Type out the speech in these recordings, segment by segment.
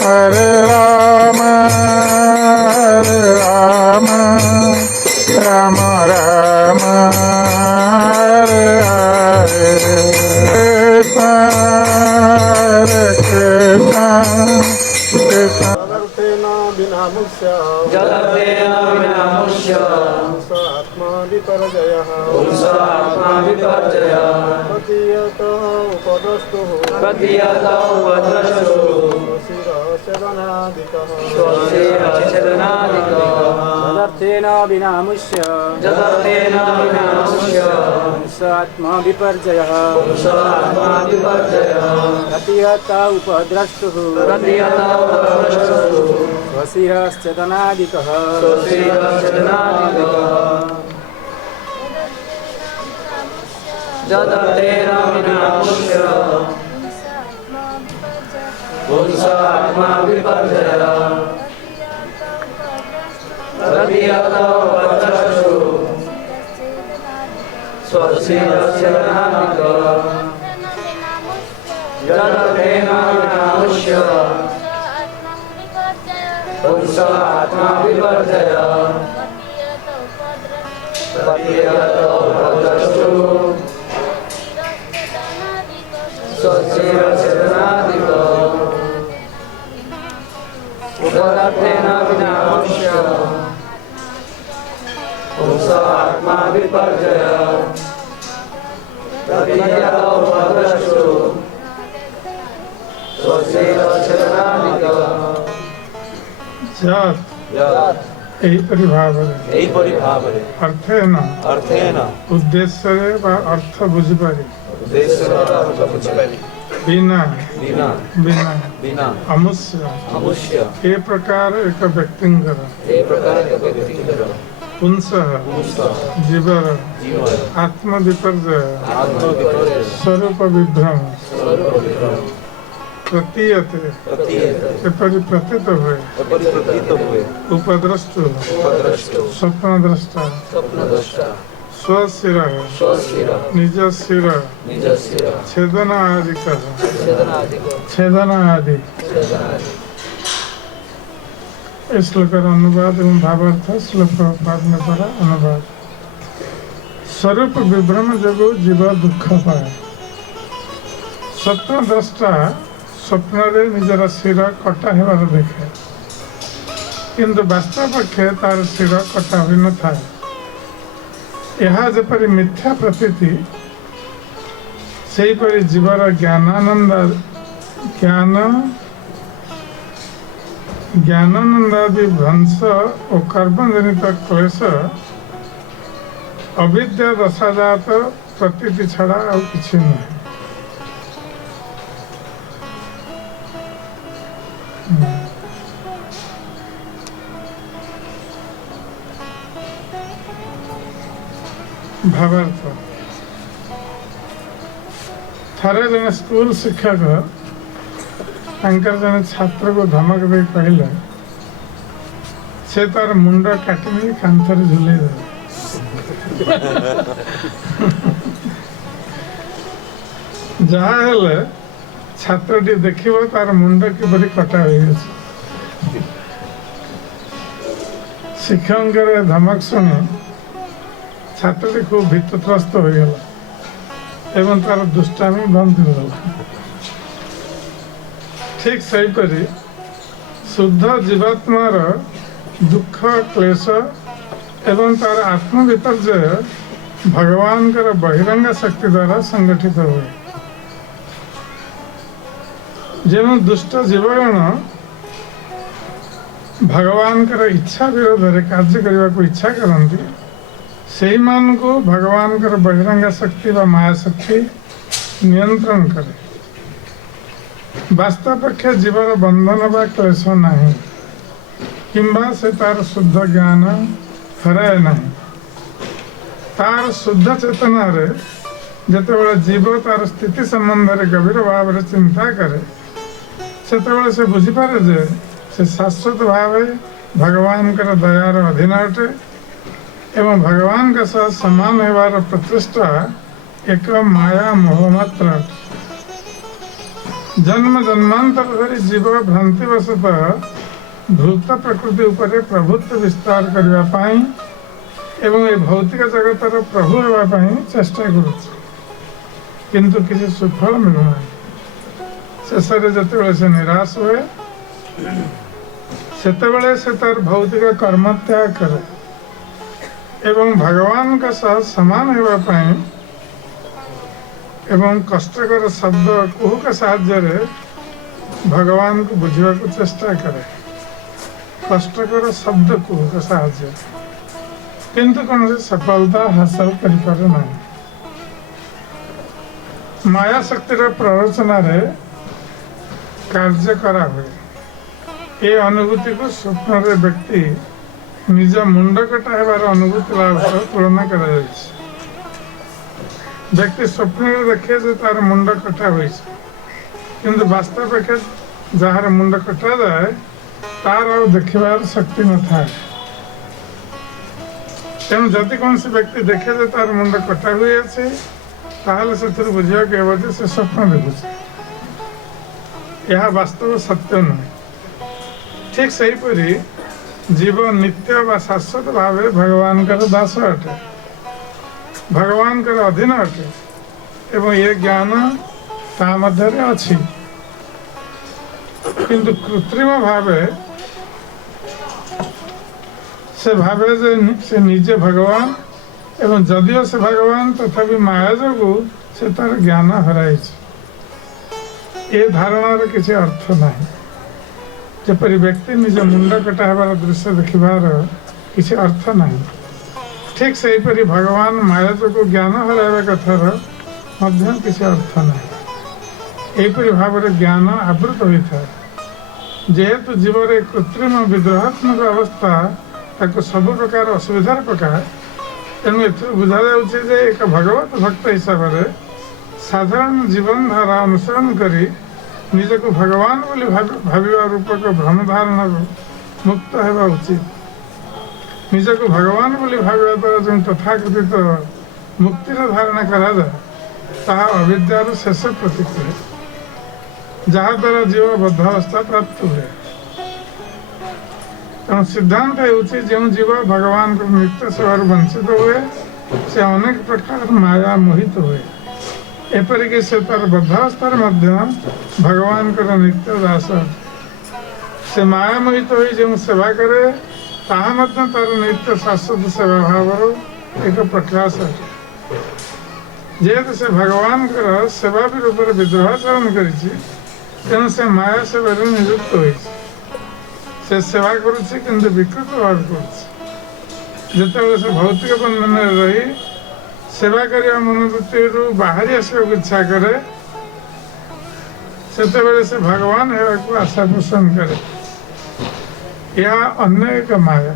Hare Rama, Rama Rama, Hare Hare, Hare Krishna, Krishna. जगतेन विनामुष्य आत्मा विपर्जयः प्रतीयतो उपद्रष्टुः शिरश्चदनादिकः जगतेन विनामुष्य आत्मा विपर्जयः प्रतीयतो उपद्रष्टुः स्वशिरश्चदनादिकः जगतेन विनामुष्य आत्मा विपर्जयः प्रतीयतो उपद्रष्टुः स्वशिरश्चदनादिकः जगतेन विनामुष्य आत्मा विपर्जयः प्रतीयतो उपद्रष्टुः स्वशिरश्चदनादिकः जगतेन विनामुष्य आत्मा विपर्जयः प्रतीयतो उपद्रष्टुः स्वशिरश्चदनादिकः एहिपरि भावरे अर्थेन उद्देश्य अर्थ बुझिपारे बिना अमुष्य ए प्रकार एक व्यक्तिंकर पुंसः जीवर आत्म विपर्जय स्वरूप विभ्रम प्रतीयते एपरि प्रतीत हुए उपद्रष्टु स्वप्नद्रष्टा स्वशिर निज शिर छेदना आदि इस श्लोक अनुवाद एवं भावार्थ श्लोक पाठ में पढ़ा अनुवाद। स्वरूप विभ्रम जगो जीव दुख पाए। स्वप्नद्रष्टा स्वप्न निजर शिर कटा हेबार देखे किंतु वास्तव पक्षे तार शिर कटा होई न थाए। यह जपरि मिथ्या प्रतीति सेहीपरि जीवर ज्ञानानंदादि भ्रंश और कर्मजनित क्लेश अविद्या दशाजात प्रतीति छड़ा और किछि नहीं। भावार्थ थरे जने स्कूल शिक्षक जने छात्र को धमक दे कहले से तार मुंड काटि कांथर झुले जहाँ हेले छात्रटी देखिबो तार मुंड किपरि कटा होई अछि। शिक्षक धमक सुनी छात्रटी खूब भीतत्रस्त हो गला एवं तार दुष्टामी बंद हो गला। ठीक सहीपरि शुद्ध जीवात्मार दुख क्लेश एवं तार आत्म विपर्जय भगवान बहिरंग शक्ति द्वारा संगठित हुए। जो दुष्ट जीवगण भगवान इच्छा विरोध में कार्य करने को इच्छा करती से को भगवान बहिरंग शक्ति व माया शक्ति नियंत्रण करे। वास्तव पक्षे जीवर बंधन व क्लेश नहीं किंबा से तार शुद्ध ज्ञान हराए नहीं। तार शुद्ध चेतना रे जितेबाला जीव तार स्थिति संबंध में गभीर भाव में चिंता करे सेतेबाला से बुझीपारे जे से शाश्वत भाव भगवान दयार अधीन अटे एवं भगवान के साथ समान होवार प्रतिष्ठा एक माया मोह मात्र। जन्म जन्मांतर धरी जीव भ्रांतिवशतः भूत प्रकृति उपरे प्रभुत्व विस्तार करने पाई एवं ये भौतिक जगतर प्रभु होगापी चेष्टा करुच्ची, किंतु किसी सुफल मिलूना। शेष जिते से निराश हुए सेतेबेले से तार भौतिक कर्म त्याग करे एवं भगवान का साथ समान होगापी एवं कष्टकर शब्द कुहू के साहाय्य भगवान को बुझा को चेष्टा करे। कष्टकर शब्द कुहू के साहाय्य किंतु कौन से सफलता हासिल कर पारे ना। माया शक्तिर प्ररोचन रे कार्य करा हुए ये अनुभूति को स्वप्न रे व्यक्ति निज मुंड कटा हेबार अनुभूति लाभ सह तुलना करा जायछि। व्यक्ति स्वप्न रे देखे जे तार मुंड कटा होई किंतु वास्तव में जार मुंड कटा जाए तार और देखिबार शक्ति न था। तेणु जदि कौन से व्यक्ति देखे जे तार मुंड कटा हुई अच्छे ताहले से बुझा के से स्वप्न देखुचे, यह वास्तव सत्य नुहे। ठीक सहीपरि जीव नित्य व शाश्वत भाव भगवान का दास अटे, भगवान का अधीन अटे एवं ये ज्ञान ता मध्य अच्छी, किंतु कृत्रिम भावे से भावे से निजे भगवान एवं जदियो से भगवान तथापि माया जोगु से तार ज्ञान हराई। ये धारणार किसी अर्थ नहीं। जपरी व्यक्ति निज मुंड कटा हेबार दृश्य देखिबार किसी अर्थ नहीं, ठीक सेहीपरि भगवान माया जोगु ज्ञान हराइबा कथार मध्य किसी अर्थ नहीं। एपरि भाव ज्ञान आवृत होता है। जेहेतु जीवर एक कृत्रिम विद्रोहात्मक अवस्था ताको सब प्रकार असुविधार पकाए, तेणु एथुर बुझा जाउछे जे एक भगवत भक्त हिसाब से साधारण जीवन धारा अनुसरण करी निजको भगवान बोली भाविबा रूपक भ्रम धारणा मुक्त हेबा उचित। निजको भगवान बोली भाविबा द्वारा जो तथाकथित मुक्तिर धारणा करा जाए ताहा अविद्यार शेष प्रतीक है, जहा द्वारा जीव बद्ध अवस्था प्राप्त हुए। तेणु सिद्धांत है जो जीव भगवान को नित्य सेवार वंचित हुए से अनेक प्रकार माया मोहित हुए। एपरिक से तार बद्धावस्थार मध्य भगवान का नित्य दास से माया मोहित हुई जो सेवा करे ताहा मध्य तार नित्य शाश्वत सेवा भाव एक प्रकाश है। जेहेतु से भगवान का सेवा भी रूप विद्रोहाचरण करिछि तेणु से माया सेवा नियुक्त हुई से सेवा करुछि किंतु विकृत भाव करुछि। जेतेबेले से भौतिक बंधन रही सेवा करिया मनोवृत्ति बाहरी आसवा इच्छा करे सेतेबेले से भगवान हेबा को आशा पोषण करे। यह अन्य एक माया।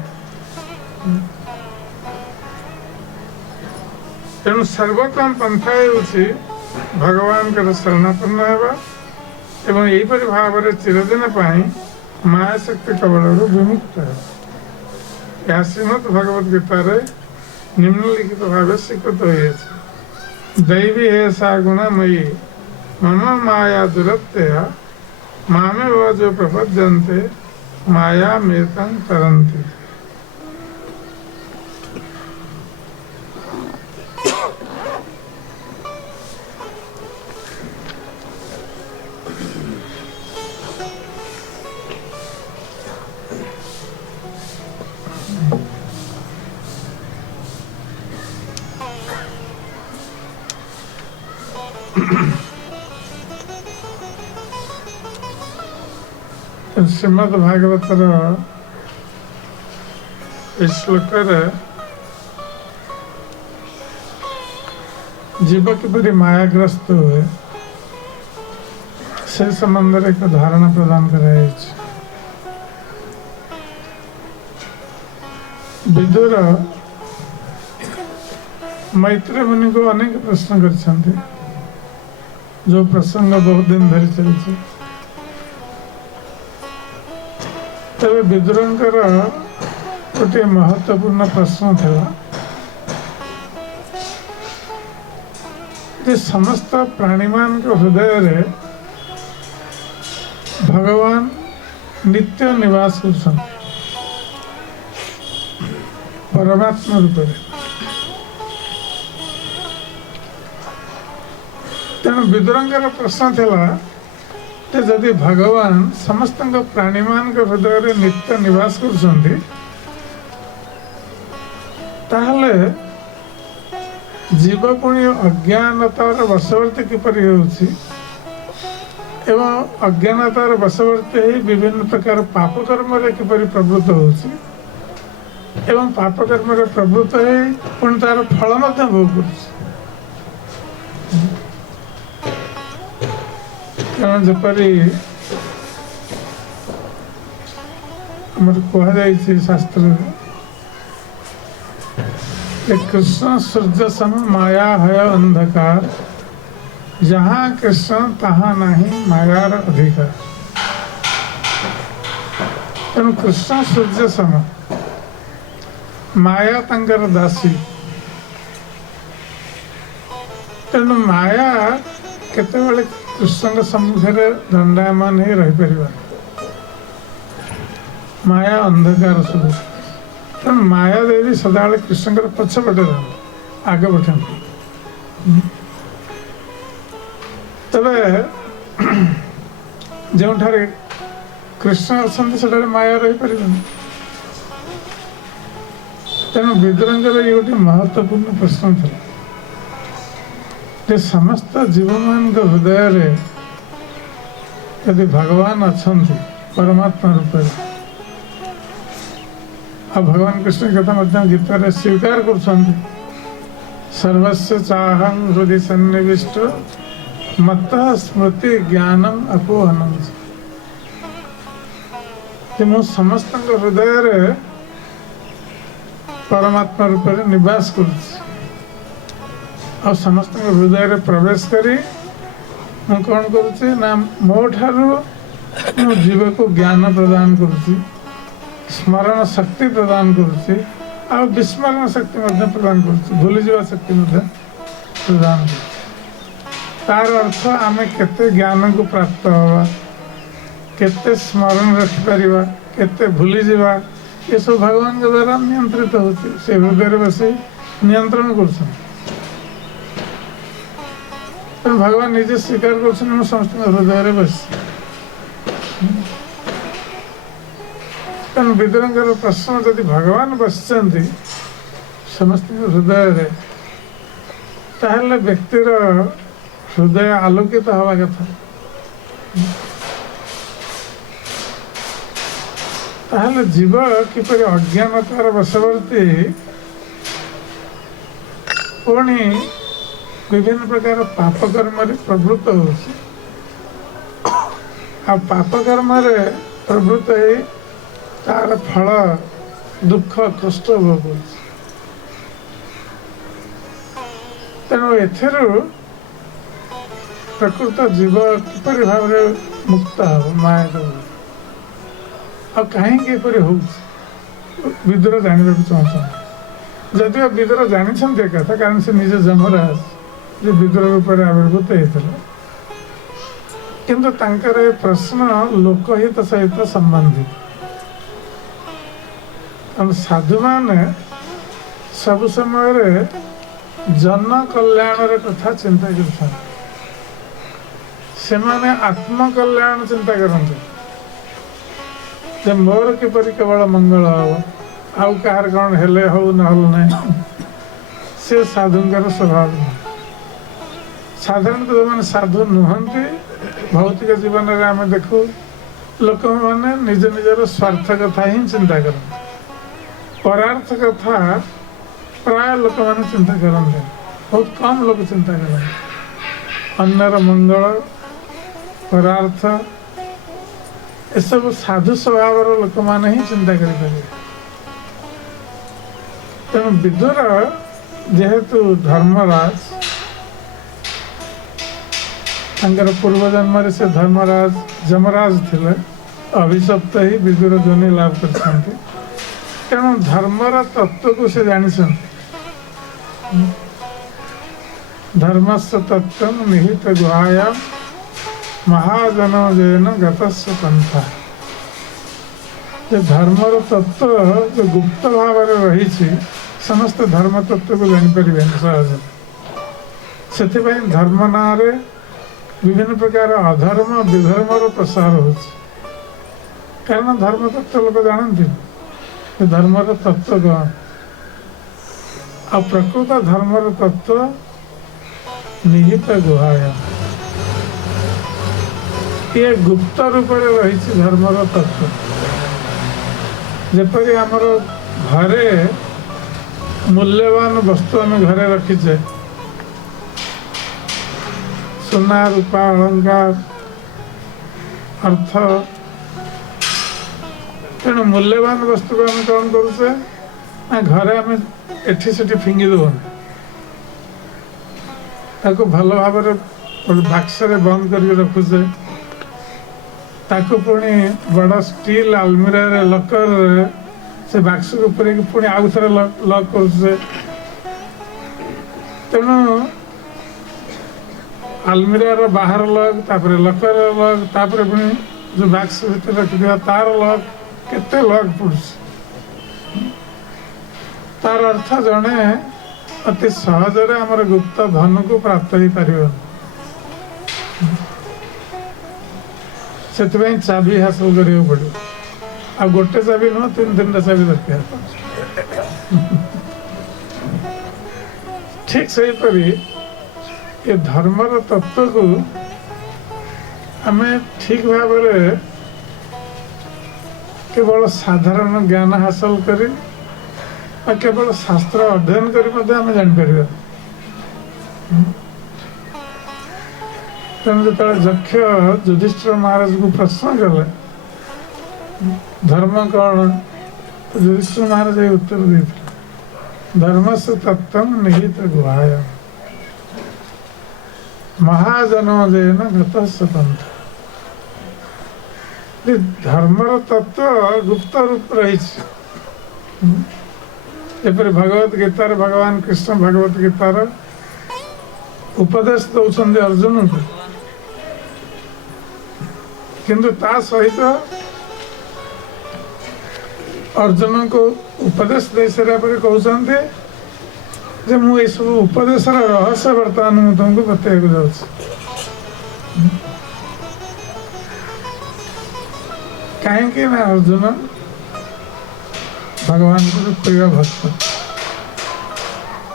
तेणु सर्वोत्तम पंथा होछि भगवान के शरणापन्न हेबा एवं यहीपरि भाव चिरदिन पाई माया शक्ति कबल विमुक्त है। यह श्रीमद भगवद गीतार निम्नलिखित भाव स्वीकृत हो दैवी है सा गुणमयी मम माया दुरत्यया मामे वो जो प्रपद्यन्ते माया मेतं तरन्ति। श्रीमद भागवतर श्लोक जीव किपरि मायाग्रस्त हुए से संबंध एक धारणा प्रदान कराई। विदुर मैत्री मुनि को अनेक प्रश्न कर जो प्रसंग बहुत दिन धरी चलছে। तबे विदुरंकर गोटे महत्वपूर्ण प्रश्न था जे समस्त प्राणी मान हृदय रे भगवान नित्य निवास कर परमात्मा रूप में। तेणु विदुरंकर प्रश्न था जदि भगवान समस्त प्राणी मान हृदय रे नित्य निवास कर जीव पुणी अज्ञानतार वशवर्ती किपरि होउछि एवं अज्ञानतार वशवर्ती ही विभिन्न प्रकार पाप कर्म रे किपरि प्रवृत्त होउछि एवं पाप कर्म रे प्रवृत्त है पुणी तार फल मध्य भोग करुछि। कारण जपरि हमर कहा जाइछि शास्त्र कृष्ण सूर्य सम माया है अंधकार जहाँ कृष्ण तहाँ नहीं मायार अधिकार। तेणु कृष्ण सूर्य सम माया तंकर दासी। तेणु माया केतेबेले कृष्ण सम्मुखें दंडायमान ही रही परिबा। माया अंधकार स्वरूप। तेणु माया देवी सदाबले कृष्ण पछपटे आगे बढ़ तबे जो कृष्ण अच्छा माया रही पार। तेणु विदुरंकर ये गोटे महत्वपूर्ण प्रश्न था समस्त जीव मान हृदय रे यदि भगवान अच्छा परमात्मा रूप में आ भगवान कृष्ण कथा गीत रे स्वीकार कर सर्वस्व चाहं हृदय सन्निविष्ट मत स्मृति ज्ञानम अपोहनम मु समस्त हृदय रे परमात्मा रूप में निवास कर समस्त हृदय रे प्रवेश करी मु कौन करुच्ची ना मो ठारू मो जीव को ज्ञान प्रदान करुच्ची स्मरण शक्ति प्रदान करुच्ची आ विस्मरण शक्ति प्रदान करुच्ची भूली जावा शक्ति प्रदान कर तार अर्थ आमे केते ज्ञान को प्राप्त हवा केते स्मरण रखिपर केते भूली जावा ये सब भगवान के द्वारा नियंत्रित होती से हृदय बस नियंत्रण कर भगवान निजे स्वीकार कर समस्त हृदय बस। तेणु विदुरंकर प्रश्न जदि भगवान बसचंती समस्त हृदय रे ताहले व्यक्तिर हृदय आलोकित हवा कथा ताहले जीव किपरि अज्ञानतार वशवर्ती पुणी विभिन्न प्रकार पाप कर्म रे प्रवृत्त होछि आ पाप कर्म रे प्रवृत्त है तार फल दुख कष्ट भोग। तेणु एथर प्रकृत जीव किपरि भाव मुक्त हम माया आ कहीं विदुर जानवा चाहते जदि विदुर जानी कथा कारण से निज जमराज जो विदुर रूप में आविर्भूत होता किंतु तांकर ए प्रश्न लोकहित सहित संबंधित साधु माने सब समय जन कल्याण कथा चिंता कर आत्म कल्याण चिंता करते मोर किपरि केवल मंगल हम आउ कहार कौन हेले हो ना से साधुंकर स्वभाव साधारणतः जो मैंने साधु नुहंती भौतिक जीवन में आम देखू लोक मैंने निज निजर स्वार्थ कथा ही चिंता करते परार्थ कथा प्राय लोक मैंने चिंता करते बहुत कम लोग चिंता करते अन्यर मंगल परार्थ ये सब साधु स्वभाव लोक मैंने ही चिंता करें। तेणु विदुर जेहेतु धर्मराज पूर्व जन्म से धर्मराज जमराज थे अभिशप्त ही विदुर जोनि लाभ कर तेणु धर्मर तत्व को से जानी धर्मस्य तत्व निहित गुहायाम महाजन जैन गतस्य पंथा। धर्मर तत्व जो गुप्त भाव रही समस्त धर्म तत्व को जानीपर सहज से धर्म ना विभिन्न प्रकार अधर्म विधर्मर प्रसार हो कारण धर्म तत्व लोग जानते धर्मर तत्व कौन आ प्रकृत धर्मर तत्व निहित गुहाया ये गुप्त रूप रही धर्मर तत्व जपरी आमर घरे मूल्यवान वस्तु आम घरे रखीचे सुना रूपा अलंकार अर्थ तेणु मूल्यवान वस्तु को आम कौन करुचे ना घरे आम एठी सेठी फिंगी देवन ताको भल भाव बाक्स रे बंद करके रखुचे ताको पुणी बड़ स्टील आलमीरा रे लकर से बाक्स को पुणी आउ थे लक कर तेणु आलमीरा रो बाहर लक तापर लकर लक तापर पुणी जो बाक्स भीतर रखिथिबा तार लक केते लक पड़ुछि तार अर्थ जने अति सहजरे आमर गुप्त धन को प्राप्त हो पार से चाबी हासिल करा पड़ो आ गोटे चाबी नुह तीन तीन चाबी दरकार ठीक सहीपरी ये धर्मर तत्व को आम ठीक भाव केवल साधारण ज्ञान हासिल कर केवल शास्त्र अध्ययन कर आम जापर तेणु जो यक्ष युधिष्ठिर महाराज को प्रश्न कले धर्म कौन युधिष्ठिर महाराज ये उत्तर देते धर्म से तत्व निहित गुहाया महाजनो जैन गतस्य पंथ धर्मर तत्व गुप्त रूप रही भगवत गीतार भगवान कृष्ण भगवत गीतार उपदेश दौरान अर्जुन को किंतु ता सहित अर्जुन को उपदेश दे सारा पर कहते जे मु ये सब उपदेश रहस्य बर्तमान मुझे तुमको बताइक जाऊँ कहीं ना अर्जुन भगवान को प्रिय भक्त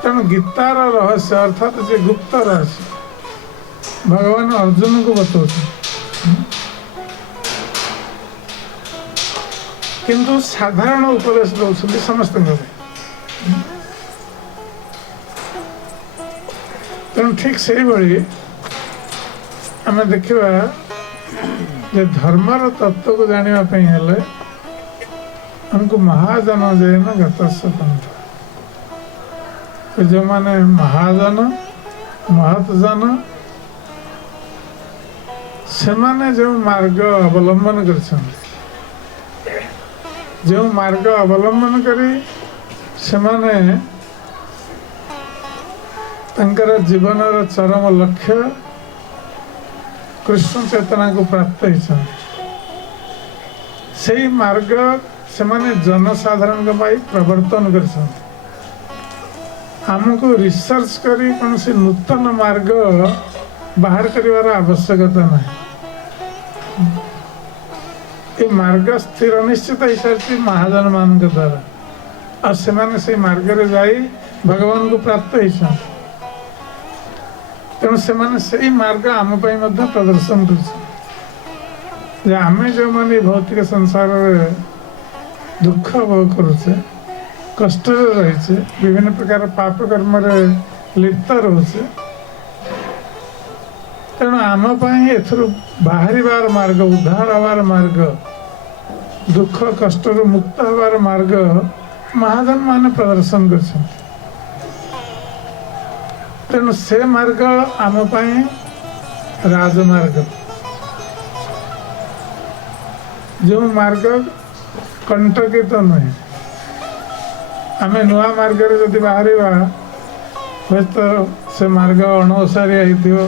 तेणु गीतार रहस्य अर्थात जे गुप्त रहस्य भगवान अर्जुन को बताते किंतु साधारण उपदेश दौरान समस्त तेणु ठीक से भाई आम देखा धर्मर तत्व को जानापी हमको महाजन जैन गतस्य पंथ जो माने महाजन महतजन से माने जो मार्ग अवलंबन कर जो मार्ग अवलंबन करी से माने तंकर जीवनर चरम लक्ष्य कृष्ण चेतना को प्राप्त होती से मार्ग से माने जनसाधारण प्रवर्तन कर आमको रिसर्च करी कौन सी नूतन मार्ग बाहर कर आवश्यकता ना ये मार्ग स्थिर निश्चित हो सारी महाजन मान द्वारा और से मार्ग रे जाई भगवान को प्राप्त हो तेणु से मार्ग आम प्रदर्शन कर आम जो मैंने भौतिक संसार दुख भोग करुचे कष्ट रही विभिन्न प्रकार पाप कर्म लिप्त रोचे तेणु आम एथर बाहर मार्ग उद्धार हबार मार्ग दुख कष्ट मुक्त हबार मार्ग महाजन मान प्रदर्शन कर तेणु से मार्ग आम राजमार्ग जो मार्ग कंटकित नुहे आमे नुआ मार्ग रे जदि बाहरिबा हुए तो से मार्ग अणओसारिया होइथिबो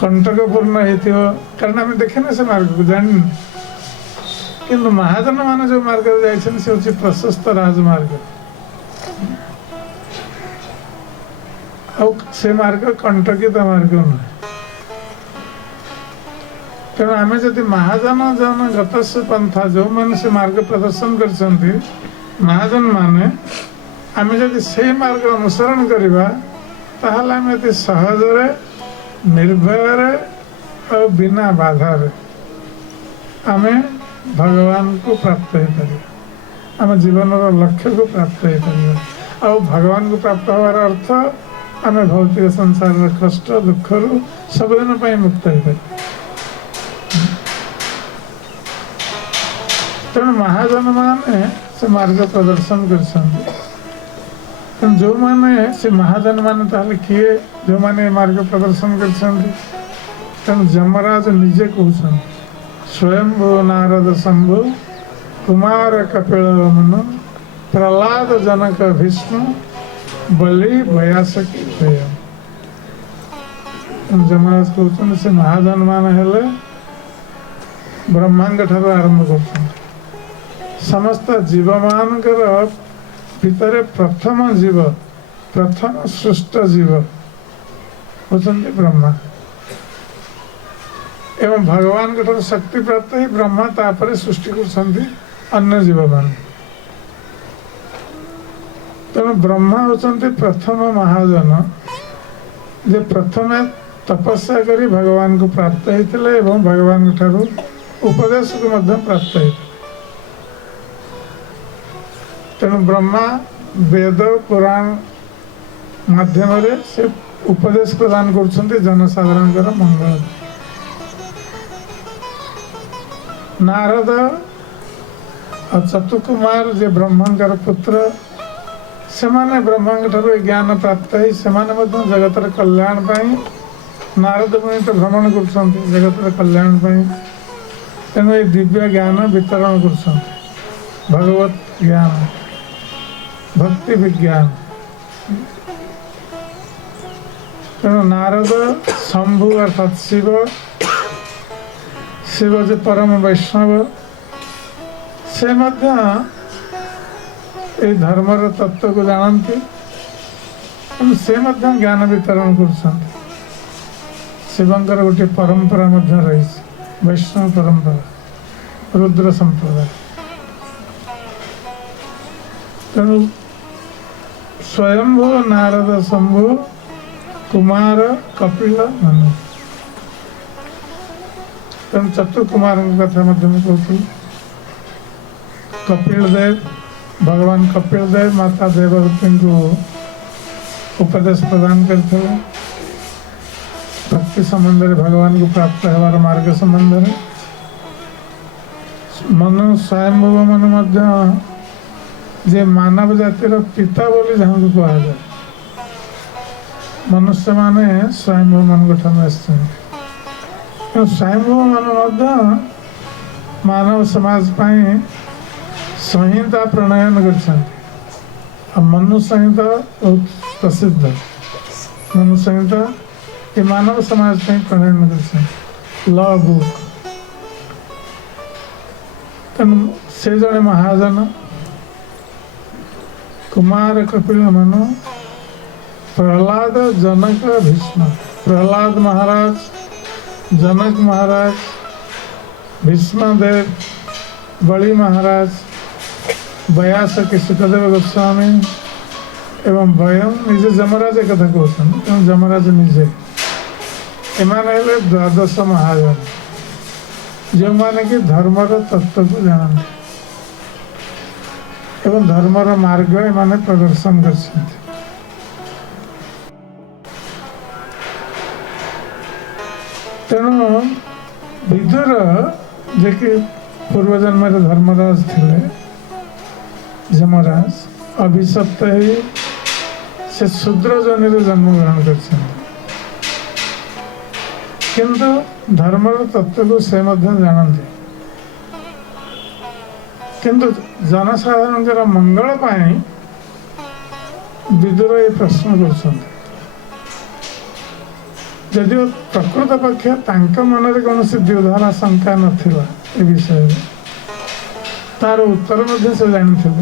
कंटकपूर्ण होइथिबो कारण आमे देखेना से मार्ग को जानि किंतु महाजन माने जो मार्ग रे जाइछन से होछि प्रशस्त राजमार्ग से मार्ग कंटकित मार्ग न तेणु आमे जदि महाजन जन गतस्य पंथा जो माने से मार्ग प्रदर्शन करछन्ति महाजन माने आमे जदि से मार्ग अनुसरण करिबा ताहले आमे अति सहज रे निर्भय रे और बिना बाधा रे आमे भगवान को प्राप्त हो पारिबा आम जीवन लक्ष्य को प्राप्त हो पारिबा और भगवान को प्राप्त होवार अर्थ आमे भौतिक संसार कष्ट दुख रु सब दिन पर मुक्त हो पारिबा तेणु महाजन माने से मार्ग प्रदर्शन कर जो माने से महाजन माने ताहले किए जो माने मार्ग प्रदर्शन कर जमराज निजे कहते स्वयंभू नारद शंभु कुमार कपिल मनु प्रहलाद जनक भीष्म बलि भयासकी जमराज कहते से महाजन मान हेले ब्रह्मांड ठार आरंभ कर समस्त जीव मानकर भितर प्रथम जीव प्रथम सृष्ट जीव होचंती ब्रह्मा एवं भगवान के शक्ति प्राप्त ही ब्रह्मा तापर सृष्टि कर अन्य जीव मान तेणु ब्रह्मा होचंती प्रथम महाजन जे प्रथम तपस्या करी भगवान को प्राप्त होते एवं भगवान ठारू उपदेश को मध्य प्राप्त होते तेणु ब्रह्मा वेद पुराण माध्यम से उपदेश प्रदान कर जनसाधारण मंगल नारद और चतुकुमार जे ब्रह्मांकर पुत्र से माने ब्रह्मा ठारू ज्ञान प्राप्त है से माने जगतर कल्याण पाई नारद मुनि तो भ्रमण कर जगतर कल्याण पाई तेणु ये दिव्य ज्ञान वितरण कर भगवत ज्ञान भक्ति विज्ञान तेणु नारद शंभु अर्थात शिव शिव जो परम वैष्णव से मध्य धर्मर तत्व को जानती से मध्य ज्ञान वितरण कर शिवंकर गोटे परंपरा मध्य रही वैष्णव परंपरा रुद्र संप्रदाय तेणु स्वयंभू नारद शंभु कुमार कपिल मनु तेणु चतुर्कुमार कथा कहती कपिल देव भगवान कपिल देव माता देवहूति को उपदेश प्रदान करते भक्ति संबंध में भगवान को प्राप्त होवार मार्ग संबंध में मनु स्वयंभू मनु मध्य जे मानव जातिर पिता बोली जहाँ को कहा जाए मनुष्य माने स्वयंभू मन को स्वयंभू मन मानव समाज पाई संहिता प्रणयन कर मनु संहिता बहुत प्रसिद्ध मनु संहिता ये मानव समाज पाई प्रणयन कर लॉ बुक तेणु से जड़े महाजन कुमार कपिल मनु प्रहलाद जनक भीष्म प्रहलाद महाराज जनक महाराज भीष्म देव बलि महाराज व्यास सुखदेव गोस्वामी एवं वयम निजे जमराज कथा कहते जमराज निजे एमाने द्वादश महाजन जो माने कि धर्मर तत्व को जानते एवं धर्मर मार्ग एमाने प्रदर्शन कर तेणु विदुर जे कि पूर्व जन्म धर्मराज थे जमराज अभिशप्त ही से शूद्र जन जन्म ग्रहण कर किंतु धर्मर तत्व को से जानते किंतु जनसाधारण मंगल पाई विदुर ये प्रश्न कर जदि प्रकृत पक्ष मन में कौन द्विधारा शंका नथिला ए विषय तार उत्तर से जानी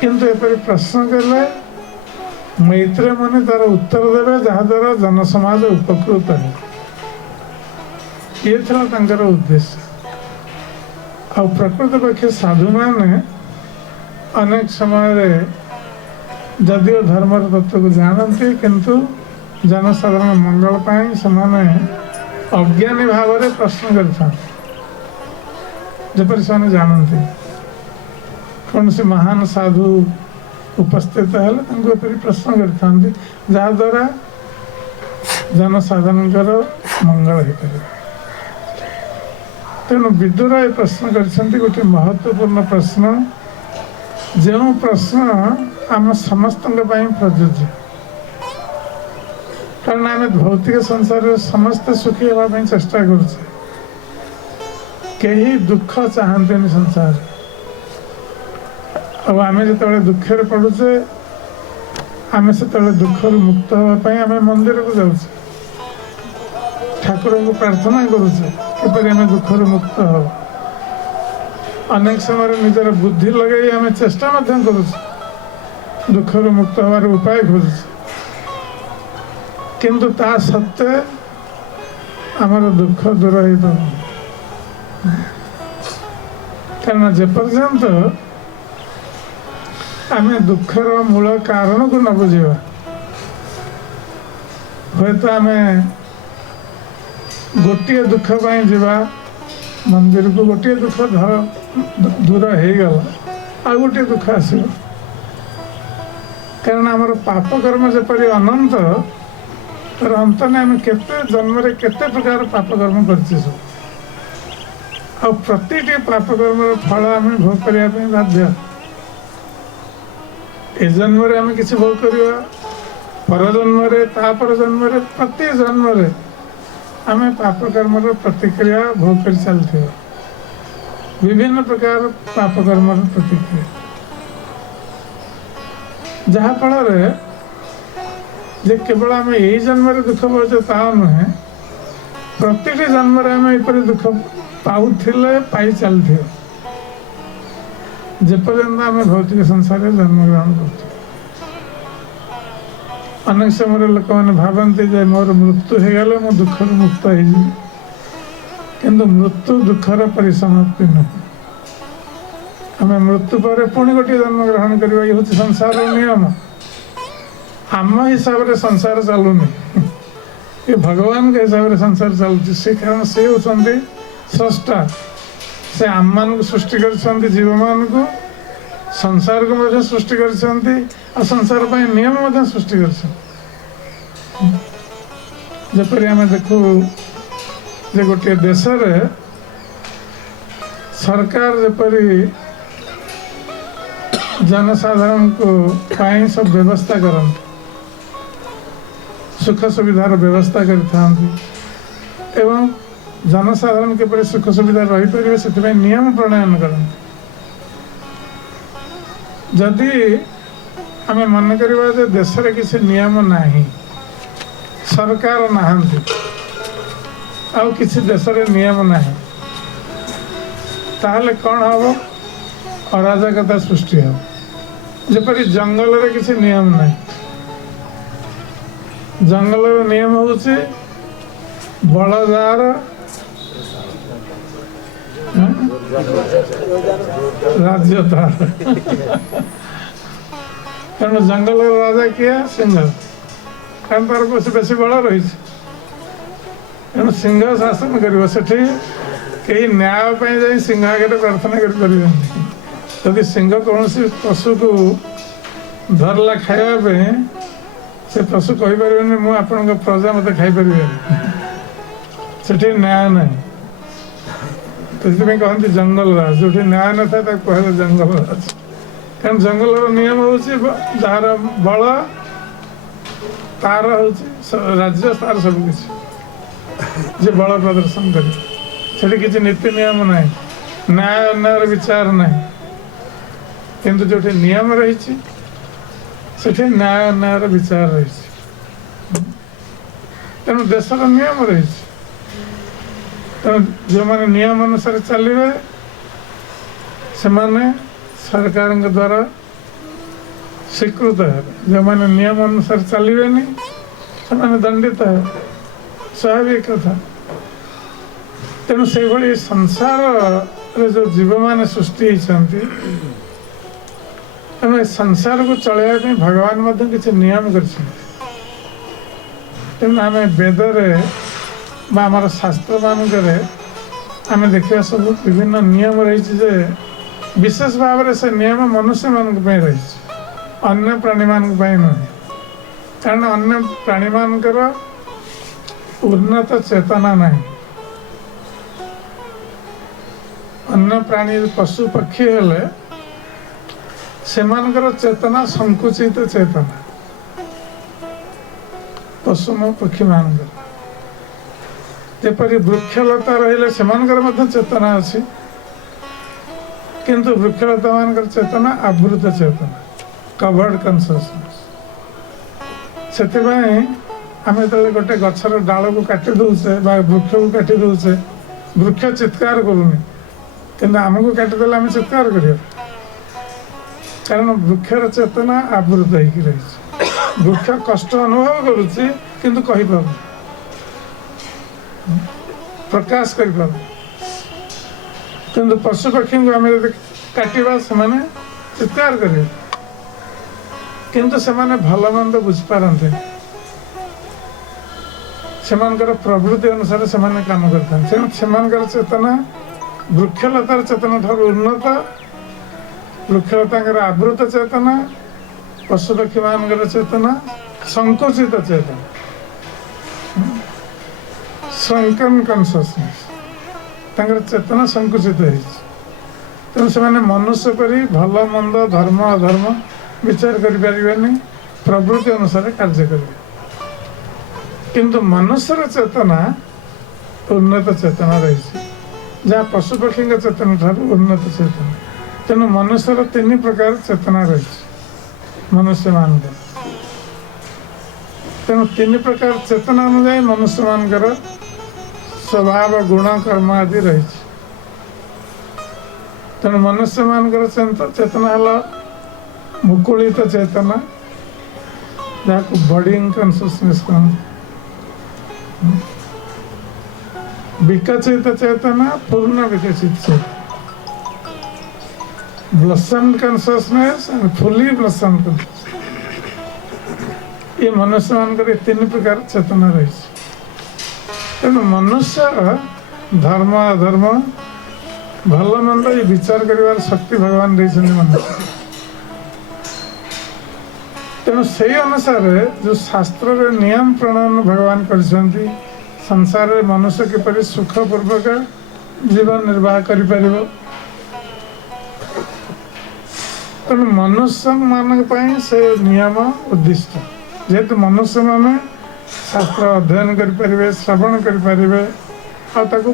किंतु एपरी प्रश्न कले मैत्रेय माने तार उत्तर देवे जहाद्वारा जनसमाज उपकृत है ये था तांकर उद्देश्य आ प्रकृत पक्षे साधु माने अनेक समय जदिव धर्म तत्व को जानती किंतु जनसाधारण मंगल पाई समाने अज्ञानी भाव में प्रश्न करपरि से जानती कौन से महान साधु उपस्थित है प्रश्न करते जहाद्वारा जनसाधारण मंगल हो पारे तेणु विदुर ये प्रश्न कर गोटे महत्वपूर्ण प्रश्न जो प्रश्न आम समस्त प्रযোज्य कारण आम भौतिक संसार समस्त सुखी होगापी चेष्टा कहीं दुख चाहते संसार आम जो दुखे पड़ुचे आम से दुख मुक्त होगापी आम मंदिर को जाऊे ठाकुर को प्रार्थना करुचे किपरि आम दुख मुक्त हो अनेक समय निजर बुद्धि लगे आम चेष्टा करुचे दुख मुक्त हबार उपाय खोजुचे किंतु ता सत्वे आमर दुख दूर हो कारण जेपर्यंत आम दुखर मूल कारण को न बुझा हे तो आम गोटे दुख पाई जावा मंदिर को गोटे दुख दूर हो गला आ गोटे दुख आसो कारण आमर पाप कर्म जपरी अनंत तर अंत ने आम केते जन्म रे केते प्रकार पाप कर्म करछे आ प्रतिटी पाप कर्म फल आम भोग करने बाध्य ए जन्म रे आम किसी भोग करवा पर जन्म रे तापर जन्म रे प्रति जन्म रे आम पाप कर्म प्रतिक्रिया भोग कर चलते विभिन्न प्रकार पाप कर्म प्रतिक्रिया जहाँ फल जे केवल आम यही जन्म दुख पाचे ता नुहे प्रतिटी जन्म आम एपरी दुख पाऊले पाई चलते जेपर्यंत आम भौतिक संसार जन्म ग्रहण कर अनेक समय लोक मैंने भावती जे मोर मृत्यु हो गले मो दुख मुक्त हो किंतु मृत्यु दुखर परिसमाप्ति नुह आम मृत्यु पर पुणी गोटे जन्म ग्रहण करवा ये हूँ संसार नियम आम हिसाब से संसार चलुनि ये भगवान के हिसाब से संसार चलुची से कारण से होती स्रष्टा से आम मान को सृष्टि कर जीव मान को संसार को सृष्टि कर संसार पर नियम सृष्टि करपरि आम देखु जे गोटे देश सरकार जपरी जनसाधारण को पाई सब व्यवस्था करते सुख सुविधार व्यवस्था करते जनसाधारण किपरि सुख सुविधा रही पारे से नियम प्रणयन करते जदि आम मन करवा देश में किसी नियम नहीं सरकार नहांती आउ किसी देश में नियम नहीं ताहले कौन हम अराजकता सृष्टि हो जपरी जंगल रे किसी नियम नहीं जंगल नियम हूँ बलदार राज्य तार कारण जंगल राजा किए सिंह कारण तार बेसी बल रही सिंह शासन कर कहीं न्याय जाए सिंह आगे प्रार्थना करी सिंह कौन पशु को धरला खावाई से पशु कहीपर मुझे आपण प्रजा मत खाईपर से न्याय नहीं तो कहते जंगल राज जो न्याय न था कहले जंगल राज कारण जंगल नियम हूँ जार बल तार हूँ राज्य तार सब किसी जे बल प्रदर्शन करे किसी नीति नियम ना न्याय अन्यायर विचार नहीं किंतु जो नियम रही सेठी न्याय अन्यायर विचार रही तेणु देशर नियम रही तेणु जो मैंने नियम अनुसार चलिए से सरकार द्वारा स्वीकृत है जो मैंने नियम अनुसार चलिए से दंडित है स्वाभाविक कथा तेणु से भाई संसार जो जीव मैंने सृष्टि होती तेणु संसार को चलैया भगवान किसी नियम कर आम वेदरे आम शास्त्र मानक आम देखा सब विभिन्न नियम रही विशेष भाव में से नियम मनुष्य मानक रही अन्य प्राणी मानक नुहे कारण अन्य प्राणी मानकर उन्नत चेतना नहीं अन्य प्राणी पशु पक्षी हेले सेमानकर चेतना संकुचित चेतना पशु पक्षी मानकर जेपरी वृक्षलता रहिले सेमानकर मध्य चेतना अच्छी किंतु वृक्षलता मानकर चेतना आवृत चेतना कवर्ड कन्सियसनेस से आम जो गोटे गछर डाल को काटी दौचे वृक्ष को काटी दौचे वृक्ष चित्कार करूनी कि आमको काटिदेले आम चित्कार कर कारण वृक्षर चेतना आवृत हो वृक्ष कष्ट अनुभव करुच्ची किंतु कही पार प्रकाश कर किंतु पशु पक्षी को आम काटा से चित्कार कर किंतु से भल मंद बुझिपारते प्रवृत्ति अनुसार से काम करते चेतना वृक्षलतार चेतना ठार उन्नत वृक्षलता आवृत चेतना पशुपक्षी मान चेतना संकुचित चेतना श्रंकन कन्सियसनेस चेतना संकुचित तेणु से मनुष्य परी भल मंद धर्म अधर्म विचार करें प्रवृत्ति अनुसार कार्य करेंगे किंतु मनुष्यर चेतना उन्नत चेतना रही जहाँ पशुपक्षी चेतना ठार उन्नत चेतना तेणु मनुष्यर तीन प्रकार चेतना रही मनुष्य मान तेणु तीन प्रकार चेतना अनुजाई मनुष्य मानकर स्वभाव गुण कर्म आदि रही तेणु मनुष्य मानकर चेतना है मुकुलित चेतना जहाँ बॉडिंग कन्सियसनेस कहते विकसित चेतना पूर्ण विकसित चेतना blossomed consciousness and fully blossomed consciousness ये मनुष्य मानकर तीन प्रकार चेतना रही तेणु मनुष्य धर्म अधर्म भल मंद ये विचार कर शक्ति भगवान देते मनुष्य तेणु से अनुसार जो शास्त्र रे नियम प्रणयन भगवान कर संसार रे मनुष्य किपरि सुखपूर्वक जीवन निर्वाह कर तेणु मनुष्य मान से नियम उद्दिष्ट जेहेतु मनुष्य माने शास्त्र अध्ययन करें श्रवण करें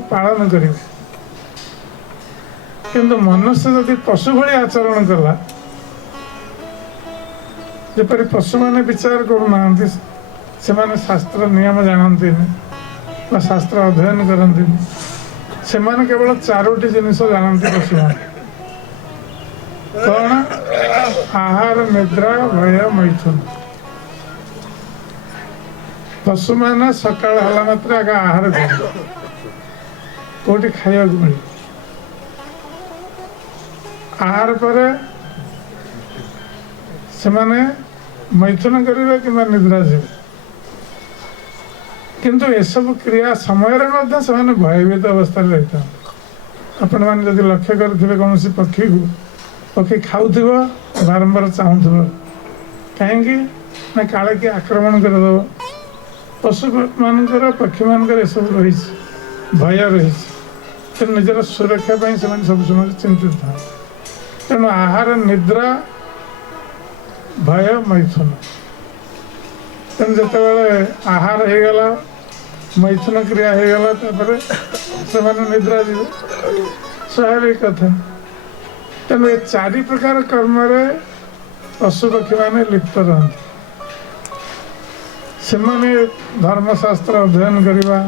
पालन करेंगे किंतु मनुष्य यदि पशु भली आचरण कला जपरी पशु मैंने विचार करूना से शास्त्र नियम जानती शास्त्र अध्ययन करती से केवल चारोटी जिनिस जानती पशु मैंने कौन आहार निद्रा भय मैथुन पशु मैंने सकाल हला मात्र आगे आहार कौटी खाया मिले आहार पर से मैथुन करेंगे कि निद्रा जीव किंतु एसबू क्रिया समय से भयभीत अवस्था रही था आपण मैंने जब लक्ष्य करेंगे कौन पक्षी को पक्षी खाऊ बारंबार चाहूब कहीं काले कि आक्रमण करदे पशु मानकर पक्षी मानकर सब रही भय रही निजर सुरक्षा से सब समय चिंतित था तेणु आहार निद्रा भय मैथुन तेणु जो आहार हो गला मैथुन क्रिया हो गला से निद्रा जीव स्वाभाविक कथा। तेणु ये चारि प्रकार कर्म पशु पक्षी मैंने लिप्त रहते। सेमाने धर्मशास्त्र अध्ययन करवा,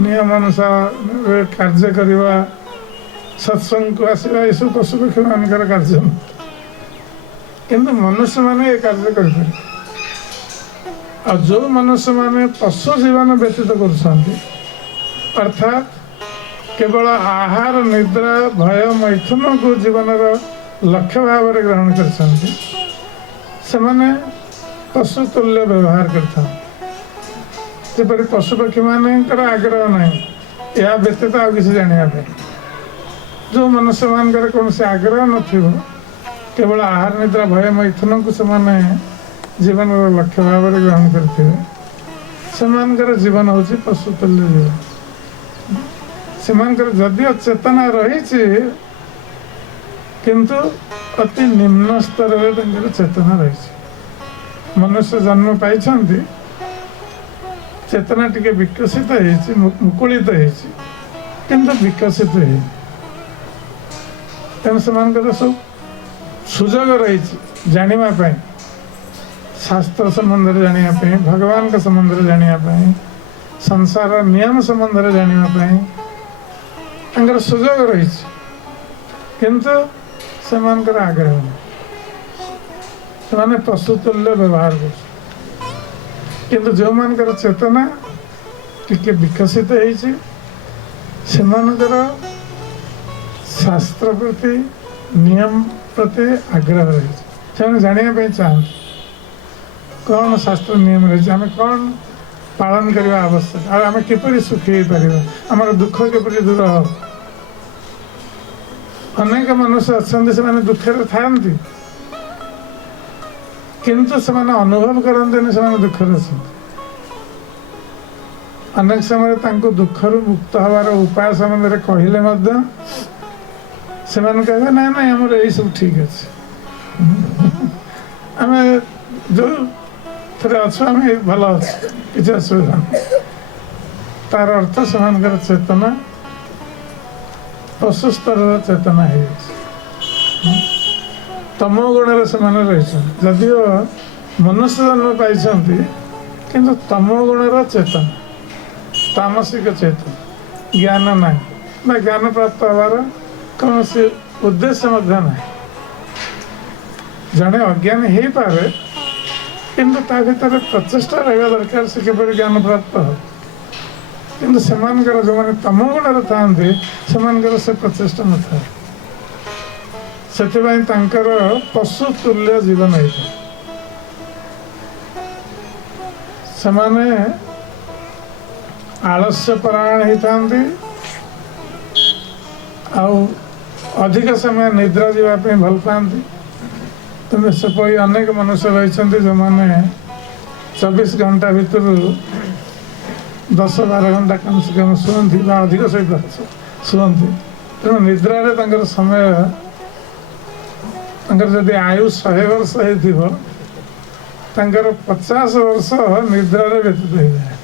नियम अनुसार कार्य करवा, सत्संग को आसवा, ये सब पशु पक्षी मानकर कार्य। किंतु मनुष्य माने ये कार्य कर, और जो मनुष्य माने पशु जीवन व्यतीत कर, अर्थात केवल आहार निद्रा भय मैथुन को जीवन लक्ष्य भाव में ग्रहण कर पशु तुल्य व्यवहार करपरि पशु पक्षी मान आग्रह ना या व्यतीत आ किसी जानापी। जो मनुष्य मान कौन से आग्रह न केवल आहार निद्रा भय मैथुन को जीवन लक्ष्य भाव में ग्रहण करें, जीवन हूँ पशु तुल्य जीवन। सेमानकर जदियो चेतना रही किंतु अति निम्न स्तर में चेतना रही। मनुष्य जन्म पाई चेतना टिके विकसित मुकुलित किंतु विकसित है। तेणु से सब सुजोग रही जानापी, शास्त्र संबंध जानापी, भगवान के संबंध जानापी, संसार नियम संबंध जानापी सुजोग रही, किंतु से आग्रह नहीं। पशु तुल्य व्यवहार कर, किंतु जो मानकर चेतना टिके विकसित है, शास्त्र प्रति नियम प्रति आग्रह रही, से जानापी चाहते कौन शास्त्र नियम रही, आम कौन पालन करने आवश्यक, आम किपरि सुखी हो पार, आमर दुख किपरि दूर हो। अनेक मनुष्य अच्छा से दुखे था किंतु से अनुभव करते से दुखे अच्छा। अनेक समय दुखर मुक्त हबार उपाय संबंध कहले से कहे ना ना आम यही सब ठीक अच्छे, आम जो थे अच्छे आम भल अच्छे किसी असुविधा नहीं। तार अर्थ से चेतना पशु स्तर चेतना है। तमो गुण से रही, जदियो मनुष्य जन्म पाई किंतु तमो गुण चेतना, तामसिक चेतना, ज्ञान ना ज्ञान प्राप्त हबार कौन से उद्देश्य ना। जड़े अज्ञानी हो पाए किंतु ता भीतर प्रचेषा रहा दरकार से किपरि ज्ञान प्राप्त हो। किंतु से जो मैंने तम गुण था से प्रचेषा न था, से पशु तुल्य जीवन होता। से आलस्य परायण होता, अधिक समय निद्रा जावाई भल पाती। तेणु सेपरी अनेक मनुष्य रही जो मैंने 24 घंटा भितर 10-12 घंटा कम से कम शुअती, अधिक सहित शुअती। तेणु निद्रा समय जदि आयु 100 वर्ष हो 50 वर्ष निद्रा व्यतीत हो जाए।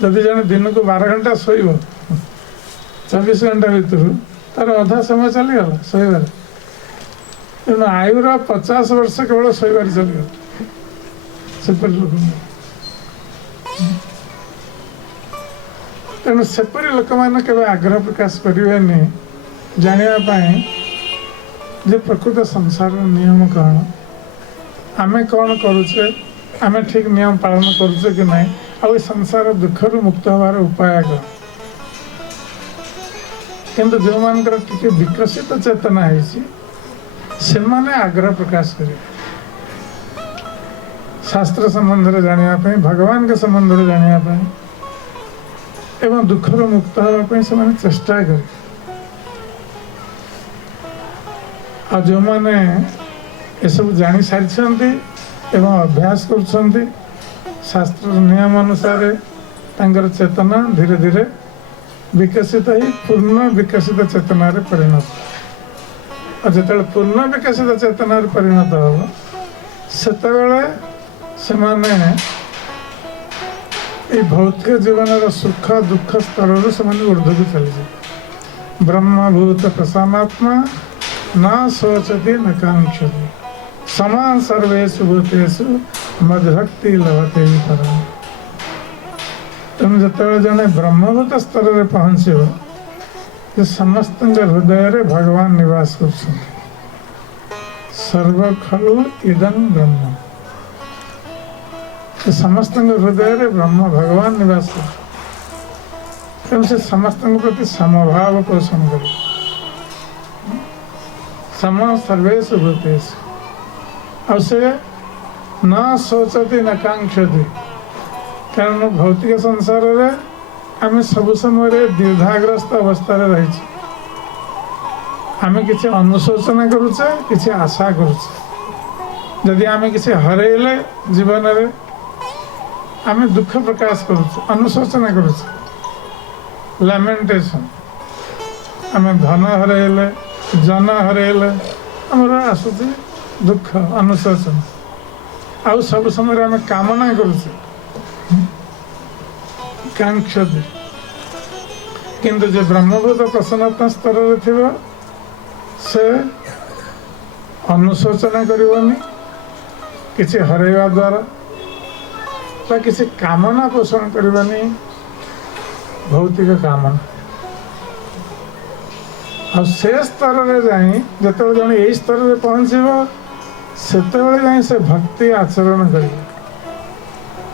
जदि जन दिन को 12 घंटा शोब 24 घंटा भितर तार अधा समय चलीगला शोबार। तेणु आयुर 50 वर्ष केवल शोबार चलीगला सेपरी लोक। तेणु सेपरी लोक मैंने केवल आग्रह प्रकाश करें जानापी जे प्रकृत संसार नियम कौन, आमे कौन करुचे, आमे ठीक नियम पालन करुचे कि नहीं, आ संसार दुखर मुक्त हबार उपाय कौन। किंतु जो मानकर टिके विकसित चेतना है से माने आग्रह प्रकाश करें शास्त्र संबंध जानापी, भगवान के संबंध जानापी एवं दुखर मुक्त होगापी से चेष्टा करें। आ जो मैंने ये सब जानी सारी एवं अभ्यास कर शास्त्र नियम अनुसार तांकर चेतना धीरे धीरे विकसित ही पूर्ण विकसित चेतना परिणत। और जो पूर्ण विकसित चेतना परिणत हम से भौतिक जीवन सुख दुख स्तर से ऊर्ध्व को चली जाए। ब्रह्मभूत प्रसन्नात्मा न शोचति न कांक्षति समान सर्वेषु भूतेषु मद्भक्ति लभते परम। तुम जिते जने ब्रह्मभूत स्तर में पहुँचो जे समस्त हृदय भगवान निवास कर सर्व खलु इदं ब्रह्म समस्त हृदय ब्रह्म भगवान निवास कर तेणु से समस्त प्रति समभाव पोषण कर सम सर्वेषु भूतेषु और से न शोचति न कांक्षति कारण भौतिक संसार रे आम सब समय द्विधाग्रस्त अवस्था रही आम किसी अनुशोचना करुचे किसी आशा करुचे जदि आम किसी हरैले जीवन रे आम दुख प्रकाश करुचे अनुशोचना करुचे लैमेंटेशन आम धन हरैले जन हरैले आमर आसूची दुख अनुशोचन आउ सब समय आम कामना करुचे कांक्षति किंतु जो ब्रह्मभूत प्रसन्नता स्तर रे से अनुशोचना करनी किसी हरैवा द्वारा बा किसी कामना पोषण करनी भौतिक कामना और से स्तर रे जाई जते जने एई स्तर रे पहुंचबो सेते जाई से भक्ति आचरण करियो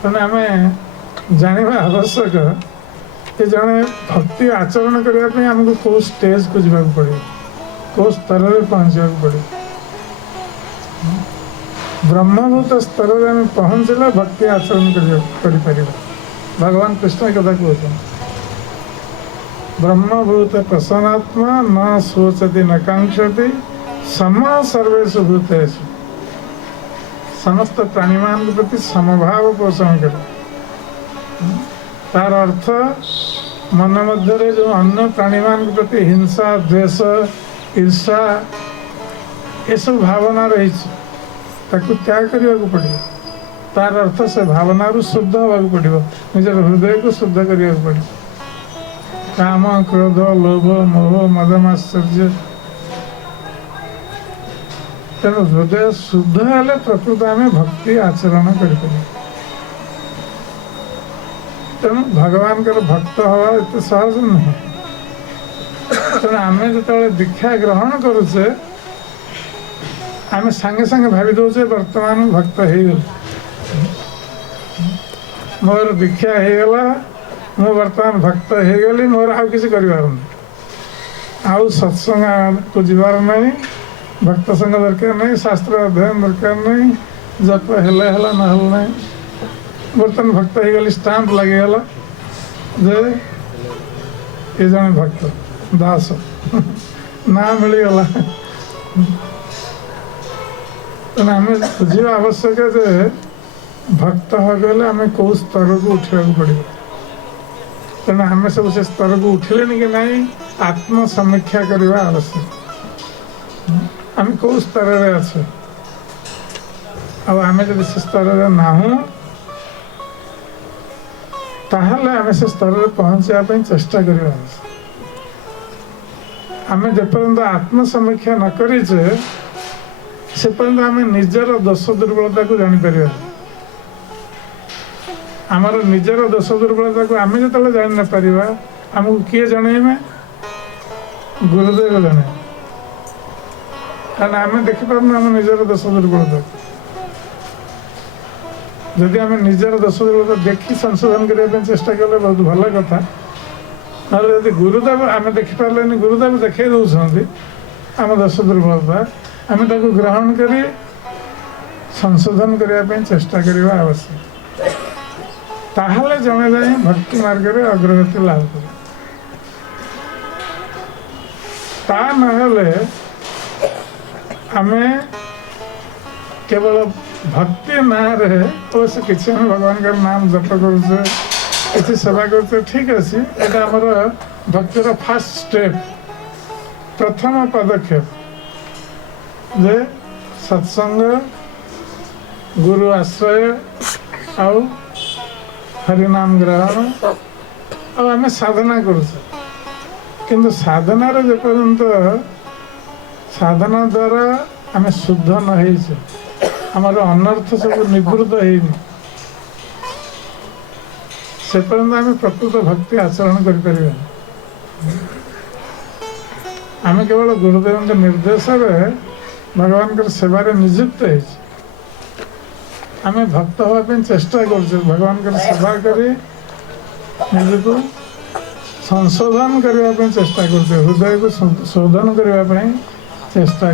तने हमें जानिबा आवश्यक कि जने भक्ति आचरण करने पे हमको को स्टेज को जावाक पड़े को स्तर में पहुंचा पड़े ब्रह्मभूत स्तर में हम पहुंचला भक्ति आचरण कर भगवान कृष्ण कथा कहते ब्रह्मभूत प्रसन्नात्मा न शोचति न कांक्षति सम सर्वेषु भूतेषु समस्त प्राणीमान के प्रति समभाव पोषण करे तार अर्थ मन मध्य जो अन्य प्राणीमान के प्रति हिंसा द्वेष ईर्षा ये सब भावना रही त्याग करने को पड़े तार अर्थ से भावना शुद्ध होगा पड़ो निजर हृदय को शुद्ध करने को पड़े काम क्रोध लोभ मोह मदमाश्चर्य तेणु हृदय शुद्ध हेले प्रकृत आम भक्ति आचरण कर तेणु भगवान का भक्त हवा एत सहज नुह तेणु आम जो दीक्षा ग्रहण करुचे आम सांगे सांगे भावी दौचे वर्तमान भक्त हो गल मोर दीक्षा हो गला मु वर्तमान भक्त हो गली मोर आउ किसी आउ सत्संग को जीवार नहीं भक्त संग दरकार नहीं शास्त्र अध्ययन दरकार नहीं जप हेला हेला ना नहीं बर्तमान भक्त हो गली स्टाम्प लगेगला जे ये जन भक्त दास ना मिलगला आम बुझा आवश्यक जे भक्त हो गले आम कौ स्तर को उठा पड़ो तेणु आम सब से स्तर को उठिले कि नहीं आत्मसमीक्षा करवा आवश्यक आम कौ स्तर में अच्छे आम जब से स्तर में नाहूँ ताहले आम से स्तर में पहुँचापी चेष्टा करवा आम जेपर्यंत आत्मसमीक्षा न करीचे से पर्यंत आम निजर दोष दुर्बलता को जापर आमर निजर दोष दुर्बलता को आम जो जान न पार आमको किए जनइमे गुरुदेव जन कारण आम देखिपार आम निजर दोष दुर्बलता जदि आम निजर दोष दुर्बलता देखी संशोधन करने चेष्टा कले बहुत भल कथा ना यदि गुरुदेव आम देखिपारे गुरुदेव देखे दौरान आम दोष दुर्बलता आम ग्रहण कर संशोधन करने चेष्टा करने आवश्यक ताहले जने जाए भक्ति मार्ग रे अग्रगति लाभ कर ता नहले आमे केवल भक्ति ना रहे अवश्य किसी हम भगवान का नाम जप करुचे किसी सेवा करते ठीक अच्छे यहाँ आमर भक्तिर फास्ट स्टेप प्रथम पदक्षेप जे सत्संग गुरु आश्रय आउ हरिनाम ग्रहण और आम साधना करुचे किंतु साधनार जेपर्यंत साधना द्वारा आम शुद्ध न होइछे आमर अनर्थ सब निवृत्त होइनि से पर्यंत आम प्रकृत भक्ति आचरण करें आम केवल गुरुदेव निर्देश भगवान सेवार नियुक्त आम भक्त हाँपी चेष्टा कर भगवान सेवा करी निजको संशोधन करने चेष्टा कर हृदय को शोधन करने चेष्टा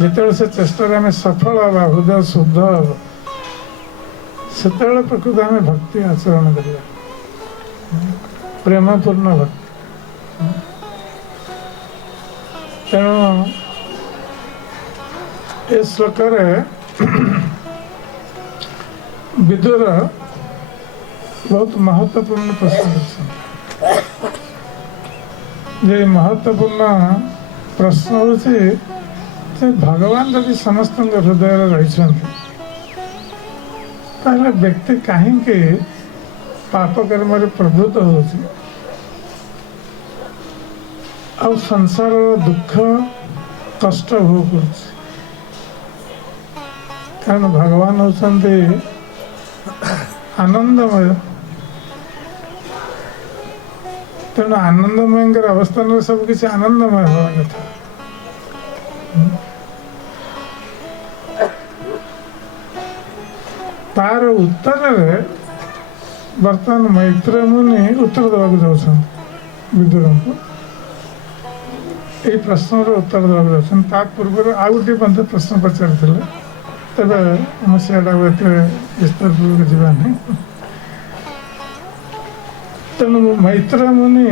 कर से चेष्टा आम सफल हवा हृदय शुद्ध हम से प्रकृत आम भक्ति आचरण करवा प्रेमपूर्ण भक्ति तेणु ए श्लोक विदुर बहुत महत्वपूर्ण प्रश्न ये महत्वपूर्ण प्रश्न होचे भगवान यदि समस्त हृदय रही व्यक्ति कहीं पाप कर्म प्रवृत्त हो संसार दुख कष्ट भोग कर कारण भगवान होते आनंदमय तेणु आनंदमय अवस्थान सब किसी आनंदमय हवा कथा तार उत्तर बर्तमान मैत्र मुनि उत्तर देवाक जाऊँ विदुर को ये प्रश्न उत्तर देवाक जाऊँ पूर्व आउ गोटे मत प्रश्न पचार तेरे आम सीटा विस्तार पूर्वक जावा नहीं तेणु मैत्र मुनि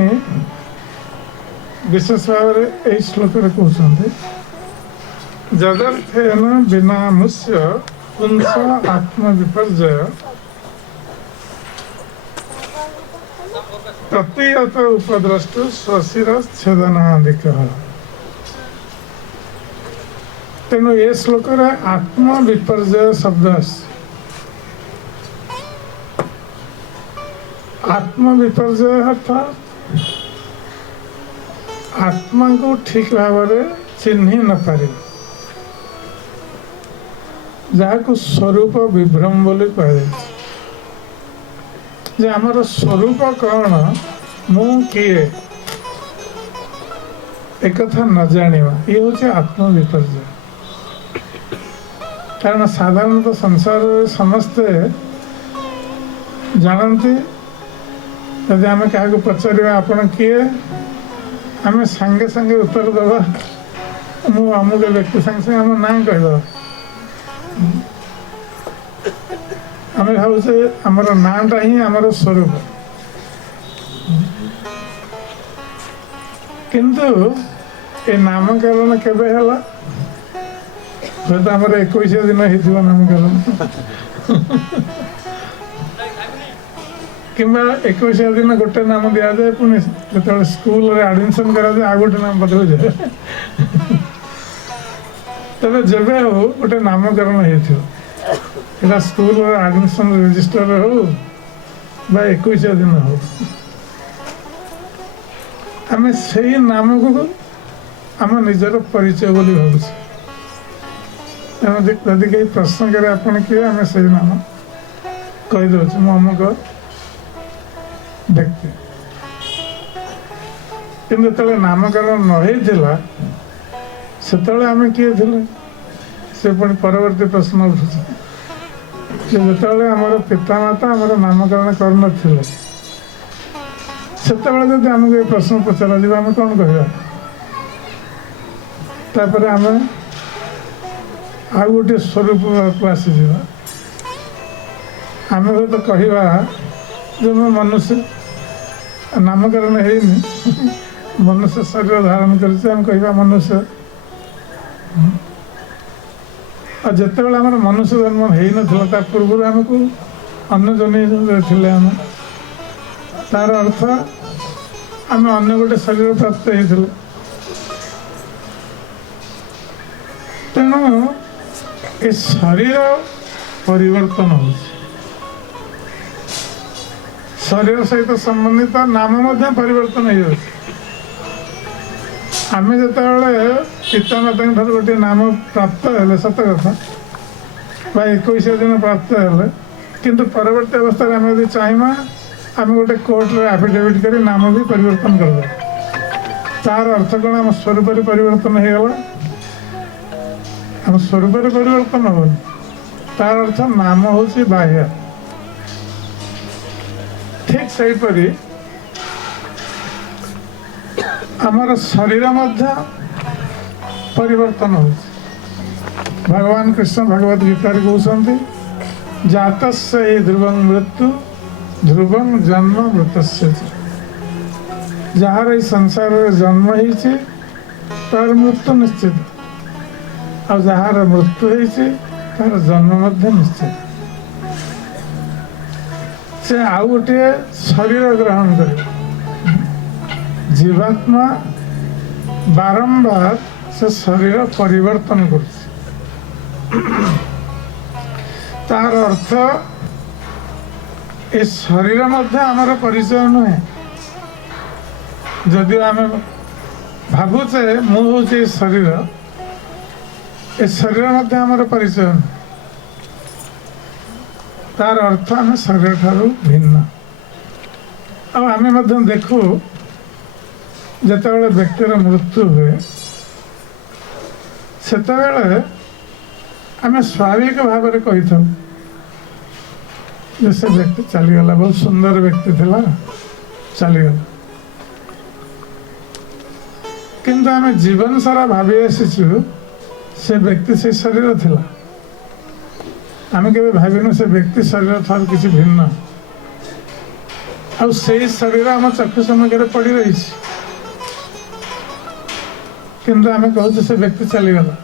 विशेष भाव में श्लोक कहते जदर्थेन बिना मुस्य पुंस आत्म विपर्जय प्रतीयत उपद्रष्टु स्वशिर छेदनादिक तेणु ये श्लोक आत्म विपर्जय शब्द आत्म विपर्जय अर्थात आत्मा को ठीक भाव में चिन्ह न पारे जहाँ को स्वरूप विभ्रम बोली कह आमर स्वरूप कौन मु किए एक कथा न जानिवा ये हूँ आत्म विपर्जय कारण साधारणतः संसार समस्ते जानती यदि आम क्या पचार आपण किए आम सांगे सांगे उत्तर दबा मु अमुक व्यक्ति सांगे सांगे आम ना कहीदे आम भावे आमर नाटा ही आमर स्वरूप किंतु ए नामकरण केबे हला हूँ आम 21 दिन हो नामकरण कि 21 दिन गोटे नाम दि जाए पुणी जो स्कूल एडमिशन करा आ गोटे नाम बदल जाए तब जब हो गोटे नामकरण होता स्कूल एडमिशन रजिस्टर हो 21 दिन हो आम से नाम को आम निजर परिचय बोली भावुँ यदि कहीं प्रश्न करे आपन किए आम से नाम कहीदे अमुक व्यक्ति किंतु नामकरण न होता से आम किए थे से पुणी परवर्ती प्रश्न उठू जो आमर पितामाता आमर नामकरण करन से आमको ये प्रश्न पचरा आम कौन कहपर आम आ गोटे स्वरूप को आसी आम तो कहवा जो मैं मनुष्य नामकरण है मनुष्य शरीर धारण कर कहवा मनुष्य और जिते आम मनुष्य जन्म हो ना पूर्व आमको अन्य जन थे आम तार अर्थ आम अन्य गोटे शरीर प्राप्त होते तेणु ये शरीर परिवर्तन हो शरीर सहित संबंधित नाम मध्य परिवर्तन हो आम जो पितामाता गोटे नाम प्राप्त है सत कथा 21 दिन प्राप्त है किंतु परवर्ती अवस्था आम यदि चाहिए आम गोटे कोर्ट एफिडेविट कर नाम भी परिवर्तन कर तार अर्थ कौन आम स्वरूप परिवर्तन हो गला आम स्वरूप परिवर्तन हो तार अर्थ नाम हूँ बाह्य ठीक सहीपरि आमर शरीर मध्य परिवर्तन हो भगवान कृष्ण भगवद गीता कहते जात से ध्रुवं मृत्यु ध्रुवं जन्म मृतस्य जार ई संसार जन्म होती तार मृत्यु निश्चित और जार मृत्यु होती तार जन्म मध्य निश्चित से आउ गोटे शरीर ग्रहण कर जीवात्मा बारंबार से शरीर परिवर्तन कर तार अर्थ ए शरीर मध्य आमर परिचय नुहे जदि आम भावुचे मुझे शरीर ए शरीर मध्य आमर परिचय नुहे तार अर्थ आम शरीर ठारू भिन्न आम देखू जिते व्यक्तिर मृत्यु हुए सेतबेले आम स्वाभाविक भाव में कही था से व्यक्ति चलीगला बहुत सुंदर व्यक्ति थिला चलीगला किंतु आम जीवन सारा भावी आसीचु से व्यक्ति से शरीर थिला आम के भाविनु से व्यक्ति शरीर थार किसी भिन्न आ शरीर आम चक्षु सम्मुखें पड़ी रही किंतु आम कहूँ से व्यक्ति चलीगला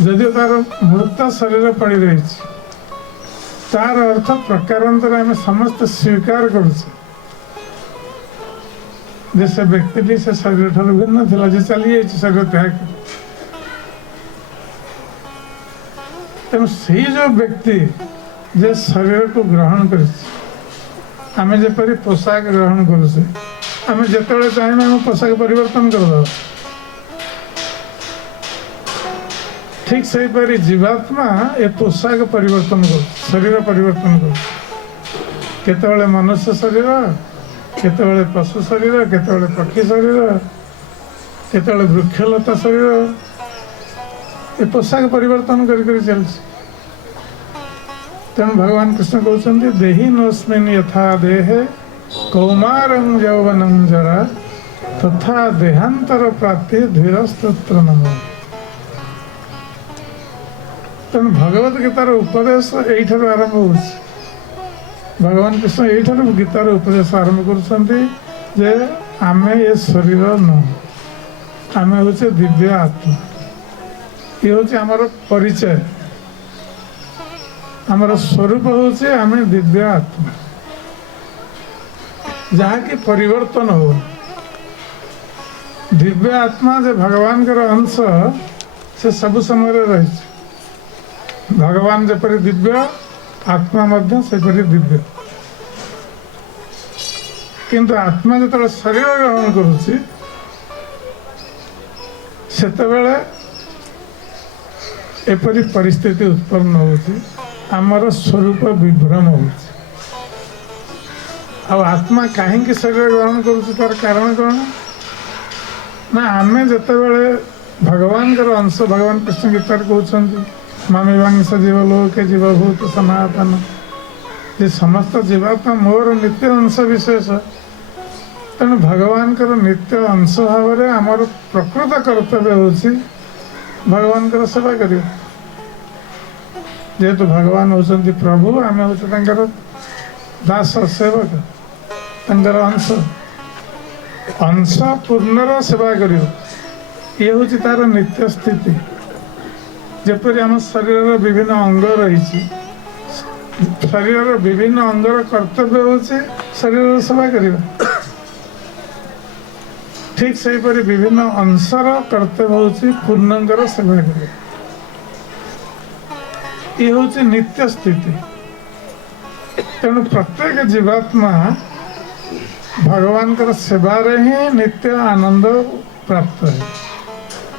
जदिव तार मृत शरीर पड़ी रही तार अर्थ प्रकारांतर आम समस्त स्वीकार करुचे से व्यक्ति से शरीर ठार भिन्न थिला जे चली जाइए शरीर त्याग तेणु से जो व्यक्ति जे शरीर को ग्रहण कर आम जपरी पोशाक ग्रहण करुचे आम जिते चाहिए आम पोशाक परिवर्तन करद ठीक सही परी जीवात्मा ए पोशाक परिवर्तन कर शरीर परिवर्तन कर केतबेले मनुष्य शरीर केतबेले पशु शरीर केतबेले पक्षी शरीर केतबेले वृक्षलता शरीर ए पोशाक परिवर्तन कर चलछि तेणु भगवान कृष्ण कहते देहि नोस्मिन् यथा देहे कौमारं यौवनं जरा तथा देहांतर प्राप्ति धीरस्तत्र नमो तेणु भगवत गीतार उपदेश यही आरंभ हो भगवान कृष्ण यही गीतार उपदेश आरंभ कर आम ये शरीर नुह आम हूँ दिव्य आत्मा ये हूँ आमर परिचय आमर स्वरूप हूँ आम दिव्य आत्मा जहाँकि परिवर्तन हो दिव्य आत्मा जो भगवान के अंश से सब समय रही भगवान जपरी दिव्य आत्मा मध्य सेपरी दिव्य किंतु आत्मा जो शरीर ग्रहण करुच्ची सेतबेले एपरी परिस्थिति उत्पन्न होती आमर स्वरूप विभ्रम हो आत्मा कहीं शरीर ग्रहण करुच्ची तार कारण कौन ना आम जितेबले भगवान के अंश भगवान कृष्ण गीतार कहते मामी वांश जीवलोक जीवभूत सनातन ये समस्त जीवात्मा मोर नित्य अंश विशेष तेणु भगवान कर नित्य अंश भाव में आमर प्रकृत कर्तव्य होची भगवान कर सेवा करियो जेहेतु भगवान होचंती प्रभु आम हूँ दास सेवक तंकर अंश अंश पूर्णर सेवा करियो ये हूँ तार नित्य स्थिति जपरी आम शरीर विभिन्न अंग रही शरीर विभिन्न अंगर कर्तव्य होचे शरीर सेवा करवा ठीक से परी विभिन्न अंशर कर्तव्य होची पूर्णांगर सेवा करवा ये होची नित्य स्थिति तेणु प्रत्येक जीवात्मा भगवान सेवा ही नित्य आनंद प्राप्त है।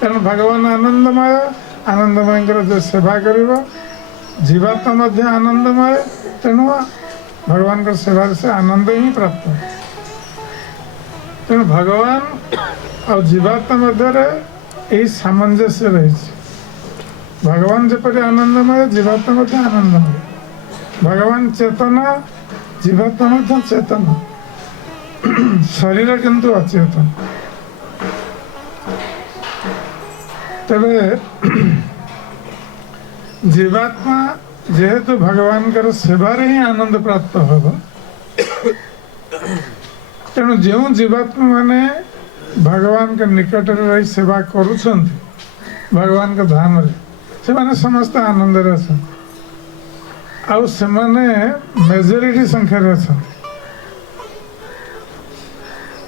तेणु भगवान आनंदमय, आनंदमय जो सेवा कर जीवात्मा मध्य आनंदमय, तेणु भगवान का सेवा से आनंद ही प्राप्त है। तेणु भगवान और जीवात्मा मध्य यही सामंजस्य रही। भगवान जपरी आनंदमय, जीवात्मा मध्य आनंदमय। भगवान चेतना, जीवात्मा मध्य चेतना, शरीर किंतु अचेतन। तेरे जीवात्मा जेहेतु भगवान कर सेवार ही आनंद प्राप्त होगा, तेणु जो जीवात्मा माने भगवान के निकट रही सेवा करुछंती भगवान के धाम रे, से माने समस्त आनंद रे अछन। आउ से माने मेजॉरिटी संख्या रे अछन।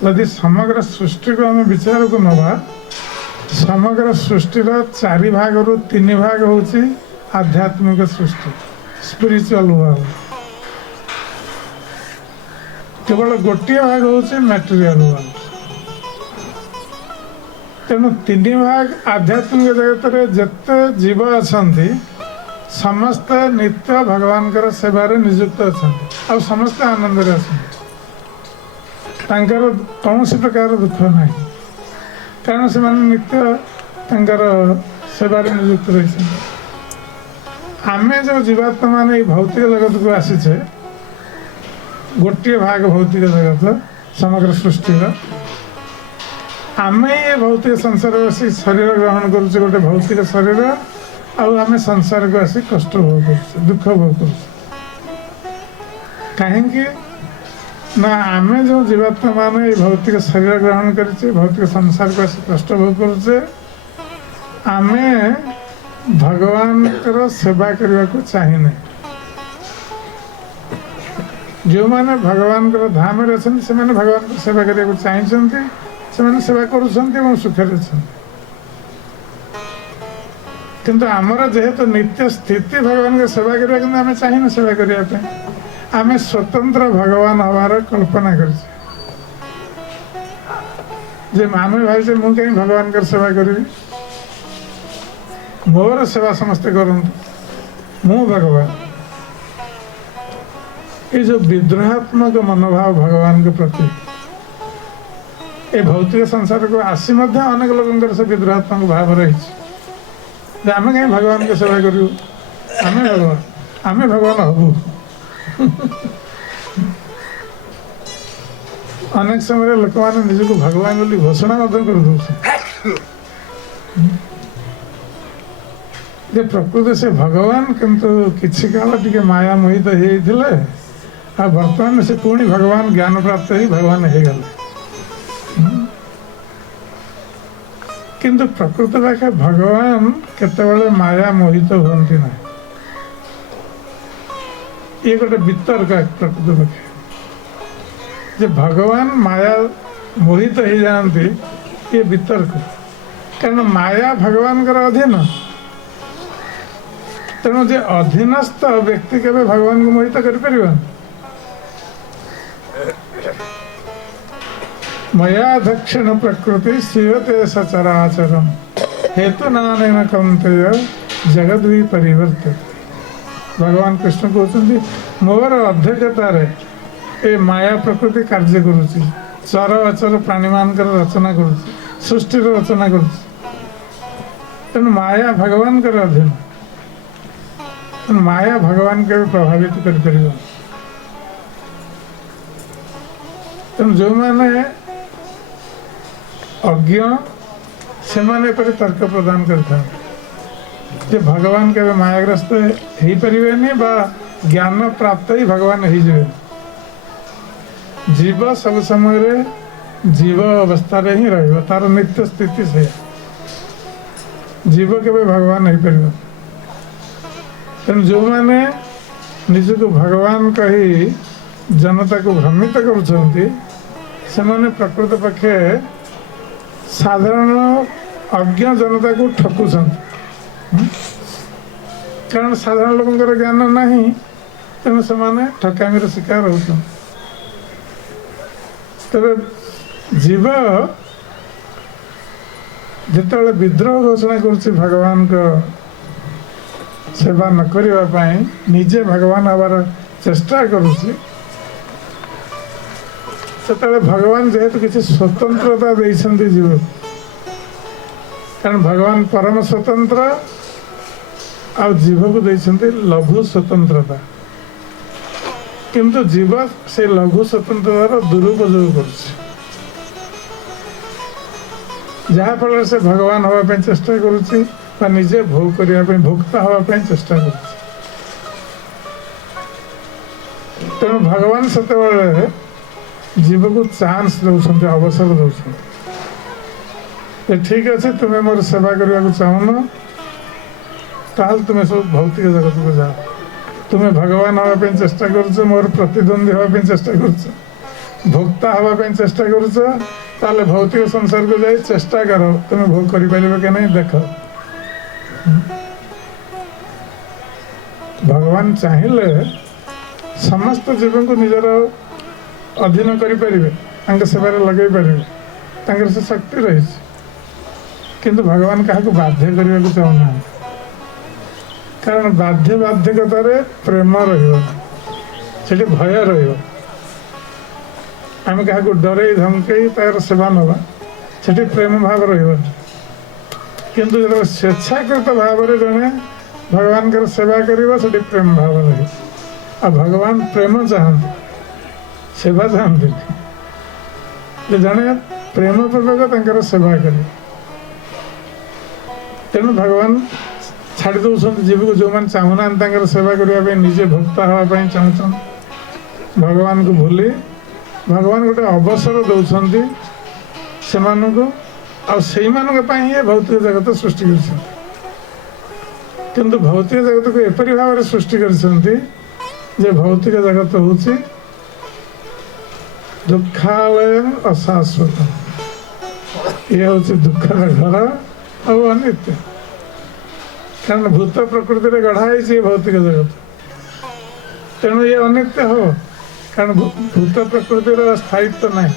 यदि समग्र सृष्टि को आम विचार को नवा, समग्र सृष्टिर 4 भाग रु 3 भाग होची आध्यात्मिक सृष्टि, स्पिरिचुअल वर्ल्ड। केवल गोटे भाग होची मटेरियल वर्ल्ड। तेणु 3 भाग आध्यात्मिक जगत रे जते जीव अछंती समस्त नित्य भगवान कर सेवा रे नियुक्त अछंती, आ समस्त आनंद रे अछंती। तांकर कौन प्रकार दुख नहीं, कारण से नित्य तांकर सेवा रे नियुक्त रही। आमे जो जीवात्मा माने भौतिक जगत को आसीचे, गोटे भाग भौतिक जगत समग्र सृष्टि, आमे ये भौतिक संसार आसी शरीर ग्रहण करुचे, गोटे भौतिक शरीर, आमे संसार को आसी कष्ट भोग करुचे, दुख भोग करुचे। कहीं ना आमे जो जीवात्मा माने भौतिक शरीर ग्रहण करिचे, भौतिक संसार को आसी कष्ट भोग करुचे, आमे भगवान कर सेवा करने को चाहिए। जो माने भगवान कर धाम रे अछन, से माने भगवान को सेवा करने को चाहिए, से माने सेवा करुछंती और सुख रे अछन। किंतु आमर जेहेतु नित्य स्थिति भगवान के सेवा करबा, किंतु आमे चाहिए सेवा करबा पे, आमे स्वतंत्र भगवान हवार कल्पना करिछे जे मामे भाई से मु कहीं भगवान कर सेवा करी, मोर सेवा समस्ते करंतु, मु भगवान। ये जो विद्रोहात्मक मनोभाव भगवान के प्रति, ये भौतिक संसार को आसी मध्य अनेक लोगों से विद्रोहात्मक भाव रही। आमे कहीं भगवान के सेवा करू, आमे भगवान हबू। अनेक समय लोक मैंने निज को भगवान बोली घोषणा कर प्रकृति से भगवान, किंतु किछि काल टिके माया मोहित होइथिले, आ वर्तमान से पुणी भगवान ज्ञान प्राप्त ही भगवान हो गले। किंतु प्रकृति पाखे भगवान केतेबेले माया मोहित हुअन्ति ना। ये गोटे वितर्क प्रकृति पाखे जे भगवान माया मोहित हो जाती, ये वितर्क। कारण माया भगवान कर अधीन, तेणु जे अधीनस्थ व्यक्ति केवे भगवान को मोहित कर मया दक्षिण प्रकृति शिवते सचराचरम हेतु नानेन कौन्तेय जगद भी परिवर्तित। भगवान कृष्ण कहते मोर अध्यक्षता ए माया प्रकृति कार्य करुची, चर अचर प्राणी मान रचना करुची, सृष्टि रचना करुची। तेणु माया भगवान कर अधीन, माया भगवान के प्रभावित कर परिबो। तेणु जो माने अज्ञ से माने पर तर्क प्रदान करता जे भगवान के मायाग्रस्त हो पारे बा ज्ञान प्राप्त ही भगवान हो जाए। जीव सब समय रे जीव अवस्था रे ही रहिबो, तार नित्य स्थिति से जीव के भगवान हो पार। तेणु जो माने निज को भगवान कही जनता को भ्रमित करुछंती, से माने प्रकृत पक्षे साधारण अज्ञ जनता को ठकुछंती। कारण साधारण लोकंकर ज्ञान नहीं, तेणु से ठकामीर शिकार होते। तेरे जीव जिते विद्रोह घोषणा कर भगवान को सेवा न करने निजे भगवान हबार चेष्टा करुँचे भगवान जेहेतु किसी स्वतंत्रता देते जीव कारण भगवान परम स्वतंत्र आ जीव को देते लघु स्वतंत्रता किंतु जीव से लघु स्वतंत्रतार दुरुपयोग कर जहाँफल से भगवान हाँपाई चेष्टा करुच्ची निजे भोग करने भोक्ता हाँपाई चेष्टा कर तेणु भगवान से जीव को चांस दौरान अवसर दौरान ठीक अच्छे तुम्हें मोर सेवा करने को चाहून ताल तुम्हें सब भौतिक जगत को जाओ तुम्हें भगवान हाँपाई चेष्टा कर मोर प्रतिद्वंदी हाँपाई चेष्टा कर भोक्ता हाँपाई चेष्टा कर भौतिक संसार को जाए चेष्टा कर तुम्हें भोग कर नहीं देख भगवान चाहिए समस्त जीव को निजर अधीन करें सेवा लगे पारे से शक्ति रही किंतु भगवान क्या बाध्य करने को चाहूना कारण बाध्य बाध्यकतार प्रेम रही भय रही आम क्या डर धमकई तार सेवा नवा से प्रेम भाव रही किंतु जो स्वेच्छाकृत भाव जड़े भगवान का सेवा कर प्रेम भाव रही आ भगवान प्रेम चाहते सेवा चाहते जड़े प्रेम पूर्वक सेवा करे तेणु भगवान छाड़ी दौरान जीव को जो मैंने चाहूना सेवा करने निजे भोक्ता हाँपाई चाहूँ भगवान को भूली भगवान गोटे अवसर दौरान से ये भौतिक जगत सृष्टि कर किंतु भौतिक जगत को एपरी भाव में सृष्टि कर भौतिक जगत हूँ दुखालय अशाश्वत ये हूँ दुख घर और अनित्य कारण भूत प्रकृति में गढ़ाई भौतिक जगत तेणु ये अनित्य हो कारण भूत प्रकृतिर स्थायित्व नहीं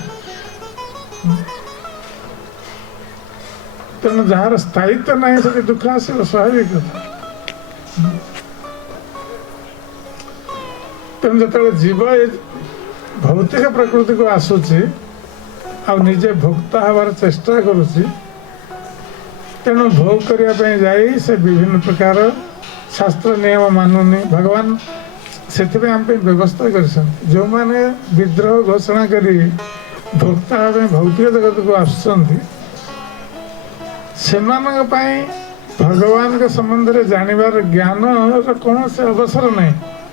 तेणु जार स्थायित्व नहीं से दुख आसो स्वाभाविक कथा तेणु जो जीव भौतिक प्रकृति को आसूची आ निजे भोक्ता हबार चेष्टा करुच्ची तेणु भोग करने जाई से विभिन्न प्रकार शास्त्र नियम मानुनी भगवान से आम व्यवस्था कर जो मैंने विद्रोह घोषणा करी भोक्ता भाव भौतिक जगत को आसुंच से भगवान के संबंध में जानवर ज्ञान कौन से अवसर नहीं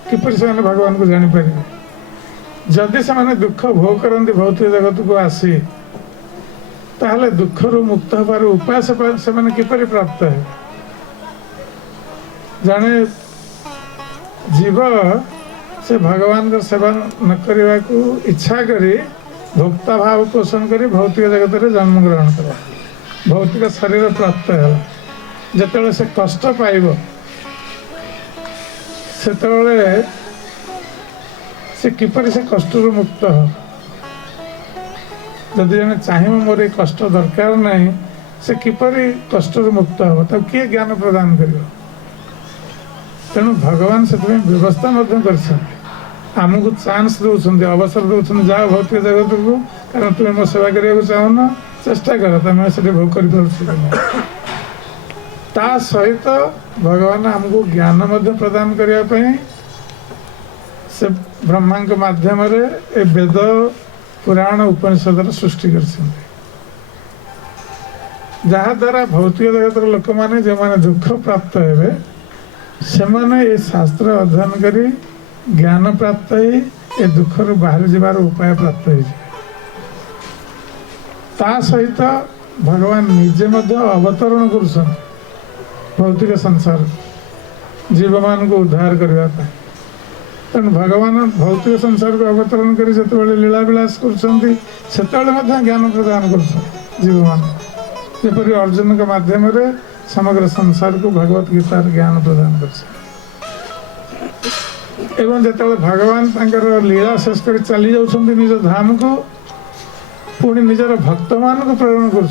किपर से भगवान को जापर जदि से दुख भोग करती भौतिक जगत को आसी ताहले दुख रु मुक्त होबार उपाय से किपर प्राप्त है जाने जीव से भगवान का सेवा न करने को इच्छा करी भोक्ता भाव पोषण करी भौतिक जगत में जन्म ग्रहण कर भौतिक शरीर प्राप्त है जिते से कष्ट पाइब से किपर से कष्ट रु मुक्त हो जदि जन चाहिए मोर ये कष्ट दरकार नहीं से किपर कष्ट रु मुक्त हो तो किए ज्ञान प्रदान कर तेणु भगवान से व्यवस्था आमको चांस दौरान अवसर दौरान जाओ भौतिक जगत को कारण तुम्हें मो सेवा करने चाहून चेष्टा कर तुम्हें से भोग कर सहित भगवान आमको ज्ञान प्रदान करने से ब्रह्मा के माध्यम ए वेद पुराण उपनिषद सृष्टि कर जहा द्वारा भौतिक जगत लोक मैंने जो मैंने दुख प्राप्त हे से ये शास्त्र अध्ययन करी ज्ञान प्राप्त ही ए दुख रु बाहर जीवार उपाय प्राप्त हो सहित भगवान निजे अवतरण कर भौतिक संसार जीव मान को उद्धार करने तेणु भगवान भौतिक संसार को अवतरण कर लीला विलास कर ज्ञान प्रदान कर जीव मान जपरी अर्जुन के माध्यम समग्र संसार को भगवत गीतार ज्ञान प्रदान कर एवं जो भगवान तांकर लीला शेष कर चली जाउछन्ति निज धाम को पुणी निजर भक्त मान को प्रेरण कर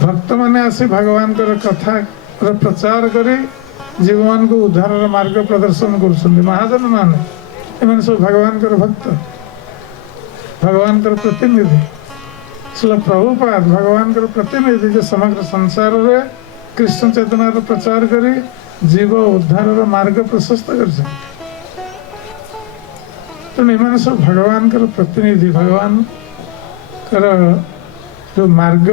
भक्त माने आसी भगवान कथा प्रचार करी जीव मान को उद्धार मार्ग प्रदर्शन कर महाजन माने एमन सब भगवान भक्त भगवान प्रतिनिधि श्रील प्रभुपाद भगवान प्रतिनिधि जो समग्र संसार रे कृष्ण चेतनार प्रचार करी जीव उद्धार मार्ग प्रशस्त कर सब भगवान प्रतिनिधि भगवान जो मार्ग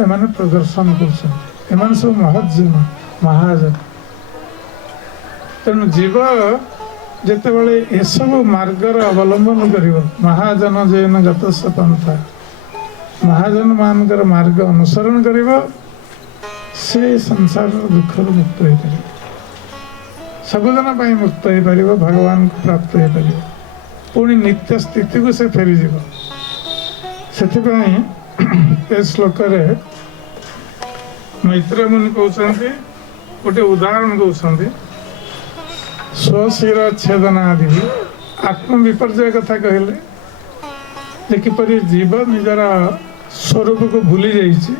एमाने प्रदर्शन कर सब महजन महाजन तेणु जीव जितेबाला ये सब मार्गर अवलंबन कर महाजन जैन गतस पंथा महाजन मानकर मार्ग अनुसरण करिब से संसार दुख मुक्त हो पार सबुजन मुक्त हो पार भगवान को प्राप्त हो पार पुणी नित्य स्थिति को से फेरी जीव से श्लोक मैत्र मुनि कहते गोटे उदाहरण कहते स्वशिर छेदनादि आत्म विपर्जय कथा कहले जे किपरि जीव निजर स्वरूप को भूली जाइछि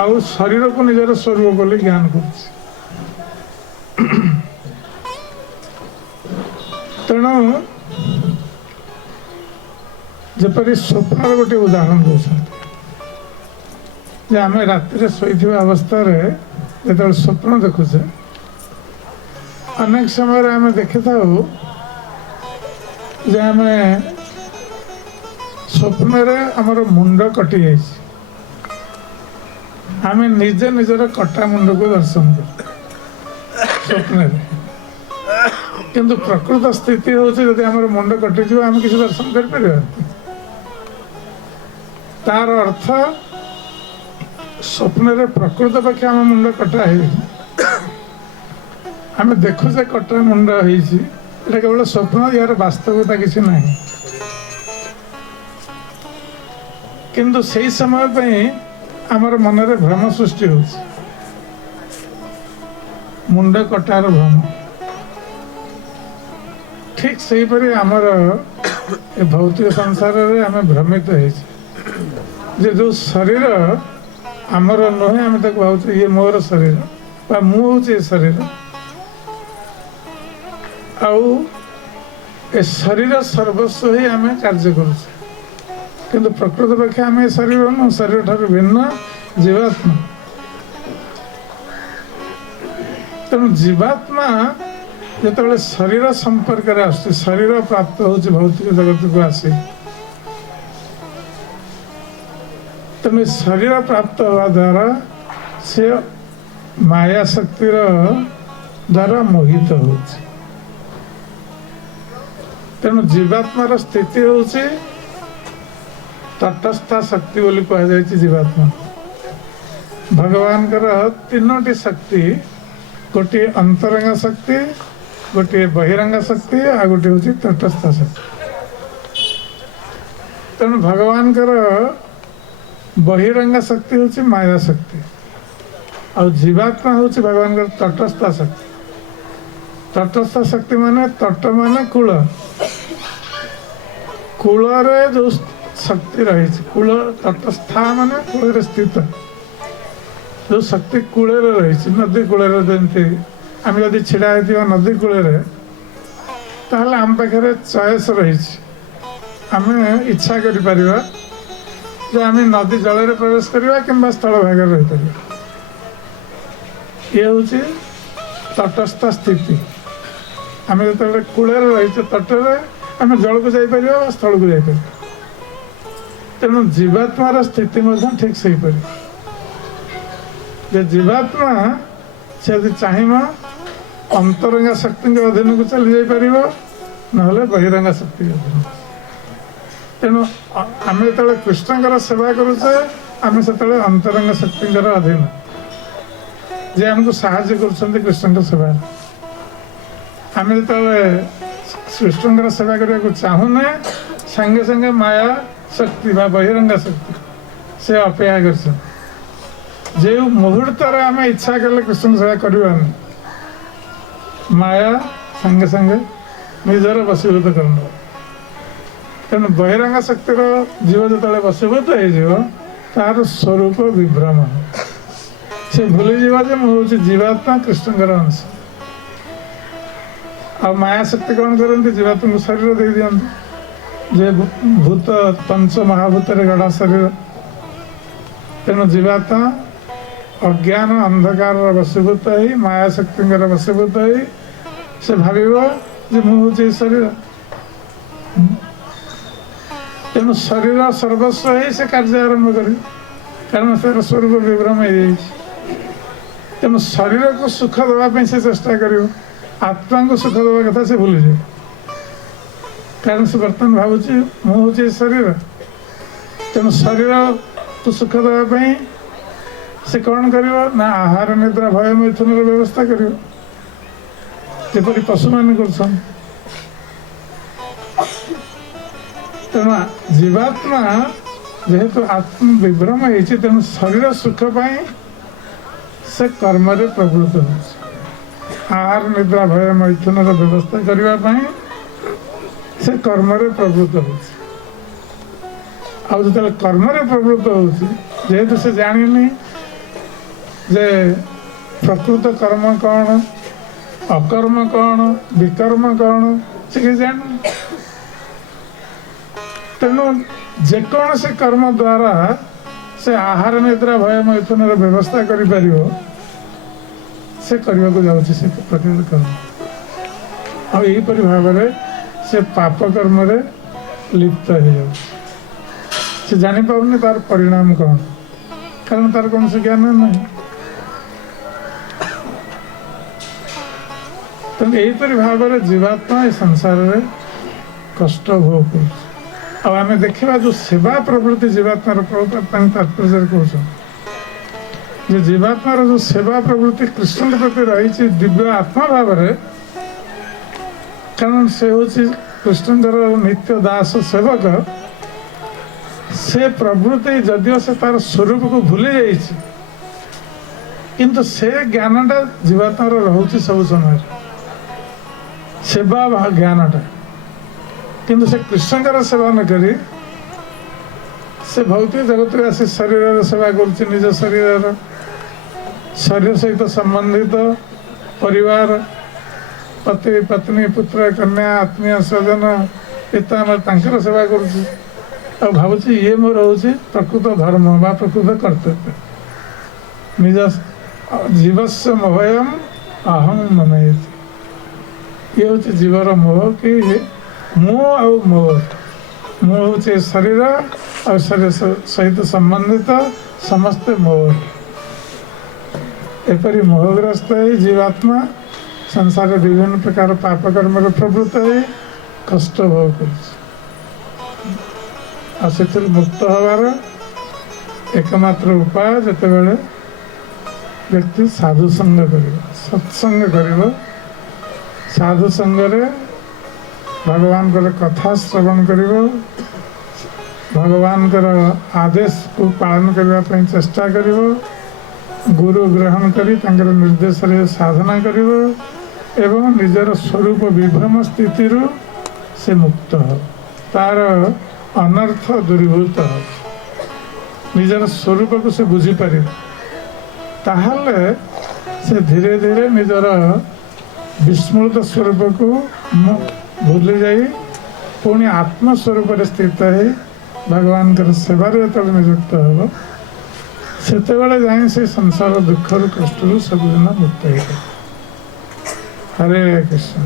आउ शरीर को निजर स्वरूप बोली ज्ञान कर तेणु जपरी स्वप्न गोटे उदाहरण दे आम राति शोई अवस्था जो स्वप्न देखुचे अनेक समय आम देखी था आम स्वप्न आमर मुंड कटि जाइए आम निजे निजर कटा मुंड को दर्शन कर स्वप्न किंतु प्रकृत स्थिति हूँ आमर मुंड कटिज आम किसी दर्शन कर तार अर्थ स्वप्न प्रकृत पक्षे आम मुंड कटा है आम देखुचे कटा मुंड है केवल स्वप्न यार वास्तवता किसी ना किंतु से समय पे आमर मन में भ्रम सृष्टि हो मुंड कटार भ्रम ठीक से परी आमर भौतिक संसार रे आम भ्रमित हो जो शरीर आमर नुहे आम तक भावुँ ये मोर शरीर मुझे शरीर आउ शरीर सर्वस्व ही आम कार्य करुचे किंतु प्रकृत पक्षे आम शरीर न शरीर ठार भिन्न जीवात्मा तेणु जीवात्मा जो शरीर संपर्क शरीर प्राप्त हो भौतिक जगत को आसी तेणु शरीर प्राप्त हवा द्वारा से माया शक्तिर द्वारा मोहित हो तेणु जीवात्मार स्थिति हूँ तटस्था शक्ति बोली कह जीवात्मा भगवान तीनोटी शक्ति गोटे अंतरंग शक्ति गोटे बहिरंग शक्ति आ गोटे हूँ तटस्थ शक्ति तेणु भगवान बहिरंग शक्ति हूँ माया शक्ति आ जीवात्मा हूँ भगवान तटस्थ शक्ति तटस्थ शक्ति माने तट माने कूल कूल जो शक्ति रही कूल तटस्था माने कूल स्थित जो शक्ति कूल रही नदी कूल जमी आम जब छिड़ा हो नदी कूल आम पाखे चॉइस रही आम इच्छा कर आम नदी जल प्रवेश करवा कि स्थल भाग रही पार ये हूँ तटस्थ स्थिति आम जो कूल रही तटरे आम जल को जापर स्थल को जापर तेणु जीवात्मार स्थिति ठीक से पड़े जीवात्मा से यदि चाहिए अंतरंगा शक्ति के अधीन को चली जापर ना बहिरंगा शक्ति के अधीन तेणु आम जो कृष्ण सेवा करुचे आम से अंतरंग शक्ति अधीन जे आमको साहाय्य कर कृष्ण सेवा आम जो कृष्ण सेवा करने को चाहूने संगे संगे माया शक्ति बहिरंग शक्ति से अपेक्षा कर मुहूर्त आम इच्छा कले कृष्ण सेवा करवानी ମାୟା ସାଙ୍ଗେ ସାଙ୍ଗେ ନିଜର ବଶୀଭୂତ କରିନେବ। ତେଣୁ ବହିରଙ୍ଗ ଶକ୍ତିର ଜୀବ ଯେତେବେଳେ ବଶୀଭୂତ ହେଇଯିବ ତାର ସ୍ୱରୂପ ବିଭ୍ରମ ହେବ। ସେ ଭୁଲିଯିବ ଯେ ମୁଁ ହେଉଛି ଜୀବାତ୍ମା କୃଷ୍ଣଙ୍କର ଅଂଶ। ଆଉ ମାୟା ଶକ୍ତି କ'ଣ କରନ୍ତି? ଜୀବାତ୍ମାକୁ ଶରୀର ଦେଇଦିଅନ୍ତି, ଯେ ଭୂତ ପଞ୍ଚ ମହାଭୂତରେ ଗଢ଼ା ଶରୀର। ତେଣୁ ଜୀବାତ୍ମା ଅଜ୍ଞାନ ଅନ୍ଧକାରର ବଶୀଭୂତ ହେଇ ମାୟା ଶକ୍ତିଙ୍କର ବଶୀଭୂତ ହେଇ ସେ ଭାବିବ ଯେ ମୁଁ ହେଉଛି ଏ ଶରୀର। ତେଣୁ ଶରୀର ସର୍ବସ୍ୱ ହେଇ ସେ କାର୍ଯ୍ୟ ଆରମ୍ଭ କରିବ, କାରଣ ତାର ସ୍ୱରୂପ ବିଭ୍ରମ ହେଇଯାଇଛି। ତେଣୁ ଶରୀରକୁ ସୁଖ ଦେବା ପାଇଁ ସେ ଚେଷ୍ଟା କରିବ, ଆତ୍ମାଙ୍କୁ ସୁଖ ଦେବା କଥା ସେ ଭୁଲିଯିବ। କାରଣ ସେ ବର୍ତ୍ତମାନ ଭାବୁଛି ମୁଁ ହେଉଛି ଏ ଶରୀର। ତେଣୁ ଶରୀରକୁ ସୁଖ ଦେବା ପାଇଁ ସେ କ'ଣ କରିବ ନା ଆହାର ନିଦ୍ରା ଭୟ ମୈଥୁନର ବ୍ୟବସ୍ଥା କରିବ, ଯେପରି ପଶୁମାନେ କରୁଛନ୍ତି। ତେଣୁ ଜୀବାତ୍ମା ଯେହେତୁ ଆତ୍ମ ବିଭ୍ରମ ହେଇଛି, ତେଣୁ ଶରୀର ସୁଖ ପାଇଁ ସେ କର୍ମରେ ପ୍ରବୃତ୍ତ ହେଉଛି। ଆହାର ନିଦ୍ରା ଭୟ ମୈଥୁନର ବ୍ୟବସ୍ଥା କରିବା ପାଇଁ ସେ କର୍ମରେ ପ୍ରବୃତ୍ତ ହେଉଛି। ଆଉ ଯେତେବେଳେ କର୍ମରେ ପ୍ରବୃତ୍ତ ହେଉଛି, ଯେହେତୁ ସେ ଜାଣିନି ଯେ ପ୍ରକୃତ କର୍ମ କ'ଣ, ଅକର୍ମ କ'ଣ, ବିକର୍ମ କ'ଣ, ସେ କିଛି ଜାଣିନି। ତେଣୁ ଯେକୌଣସି କର୍ମ ଦ୍ୱାରା ସେ ଆହାର ନିଦ୍ରା ଭୟ ମୈଥୁନର ବ୍ୟବସ୍ଥା କରିପାରିବ, ସେ କରିବାକୁ ଯାଉଛି ସେ ପ୍ରକୃତ କର୍ମ। ଆଉ ଏହିପରି ଭାବରେ ସେ ପାପ କର୍ମରେ ଲିପ୍ତ ହେଇଯାଉଛି। ସେ ଜାଣିପାରୁନି ତାର ପରିଣାମ କ'ଣ, କାରଣ ତାର କୌଣସି ଜ୍ଞାନ ନାହିଁ। ତେଣୁ ଏହିପରି ଭାବରେ ଜୀବାତ୍ମା ଏ ସଂସାରରେ କଷ୍ଟ ଭୋଗ କରୁଛି। ଆଉ ଆମେ ଦେଖିବା ଯେଉଁ ସେବା ପ୍ରବୃତ୍ତି ଜୀବାତ୍ମାର ପାଇଁ ତାତ୍ପର୍ଯ୍ୟରେ କହୁଛନ୍ତି ଯେ ଜୀବାତ୍ମାର ଯେଉଁ ସେବା ପ୍ରବୃତ୍ତି କୃଷ୍ଣଙ୍କ ପ୍ରତି ରହିଛି ଦିବ୍ୟ ଆତ୍ମା ଭାବରେ, କାରଣ ସେ ହେଉଛି କୃଷ୍ଣଙ୍କର ନିତ୍ୟ ଦାସ ସେବକ। ସେ ପ୍ରବୃତ୍ତି ଯଦିଓ ସେ ତାର ସ୍ୱରୂପକୁ ଭୁଲି ଯାଇଛି, କିନ୍ତୁ ସେ ଜ୍ଞାନଟା ଜୀବାତ୍ମାର ରହୁଛି ସବୁ ସମୟରେ, ସେବା ଜ୍ଞାନଟା। କିନ୍ତୁ ସେ କୃଷ୍ଣଙ୍କର ସେବା ନ କରି ସେ ଭୌତିକ ଜଗତରେ ଆସି ଶରୀରର ସେବା କରୁଛି। ନିଜ ଶରୀର ସହିତ ସମ୍ବନ୍ଧିତ ପରିବାର, ପତି ପତ୍ନୀ ପୁତ୍ର କନ୍ୟା ଆତ୍ମୀୟ ସ୍ୱଜନ ପିତା ତାଙ୍କର ସେବା କରୁଛି। ଆଉ ଭାବୁଛି ଇଏ ମୋର ହେଉଛି ପ୍ରକୃତ ଧର୍ମ ବା ପ୍ରକୃତ କର୍ତ୍ତବ୍ୟ। ନିଜ ଜୀବସ୍ୟ ମୋହୟମ୍ ଅହଂ ମନୟତି। ଇଏ ହେଉଛି ଜୀବର ମୋହ କି ମୁଁ ଆଉ ମୋର। ମୁଁ ହେଉଛି ଶରୀର ଆଉ ଶରୀର ସହିତ ସମ୍ବନ୍ଧିତ ସମସ୍ତେ ମୋର। ଏପରି ମୋହଗ୍ରସ୍ତ ହେଇ ଜୀବାତ୍ମା ସଂସାରରେ ବିଭିନ୍ନ ପ୍ରକାର ପାପ କର୍ମରେ ପ୍ରବୃତ୍ତ ହେଇ କଷ୍ଟ ଭୋଗ କରୁଛି। ଆଉ ସେଥିରୁ ମୁକ୍ତ ହେବାର ଏକମାତ୍ର ଉପାୟ ଯେତେବେଳେ ବ୍ୟକ୍ତି ସାଧୁସଙ୍ଗ କରିବ, ସତ୍ସଙ୍ଗ କରିବ, ସାଧୁ ସଙ୍ଗରେ ଭଗବାନଙ୍କର କଥା ଶ୍ରବଣ କରିବ, ଭଗବାନଙ୍କର ଆଦେଶକୁ ପାଳନ କରିବା ପାଇଁ ଚେଷ୍ଟା କରିବ, ଗୁରୁ ଗ୍ରହଣ କରି ତାଙ୍କର ନିର୍ଦ୍ଦେଶରେ ସାଧନା କରିବ ଏବଂ ନିଜର ସ୍ୱରୂପ ବିଭ୍ରମ ସ୍ଥିତିରୁ ସେ ମୁକ୍ତ ହେବ, ତାର ଅନର୍ଥ ଦୂରୀଭୂତ ହେବ, ନିଜର ସ୍ୱରୂପକୁ ସେ ବୁଝିପାରିବ। ତାହେଲେ ସେ ଧୀରେ ଧୀରେ ନିଜର ବିସ୍ମୃତ ସ୍ୱରୂପକୁ ଭୁଲି ଯାଇ ପୁଣି ଆତ୍ମସ୍ୱରୂପରେ ସ୍ଥିତ ହେଇ ଭଗବାନଙ୍କର ସେବାରେ ଯେତେବେଳେ ନିଯୁକ୍ତ ହେବ, ସେତେବେଳେ ଯାଇ ସେ ସଂସାର ଦୁଃଖରୁ କଷ୍ଟରୁ ସବୁଦିନ ମୁକ୍ତ ହେଇଯିବ। ହରେ କୃଷ୍ଣ।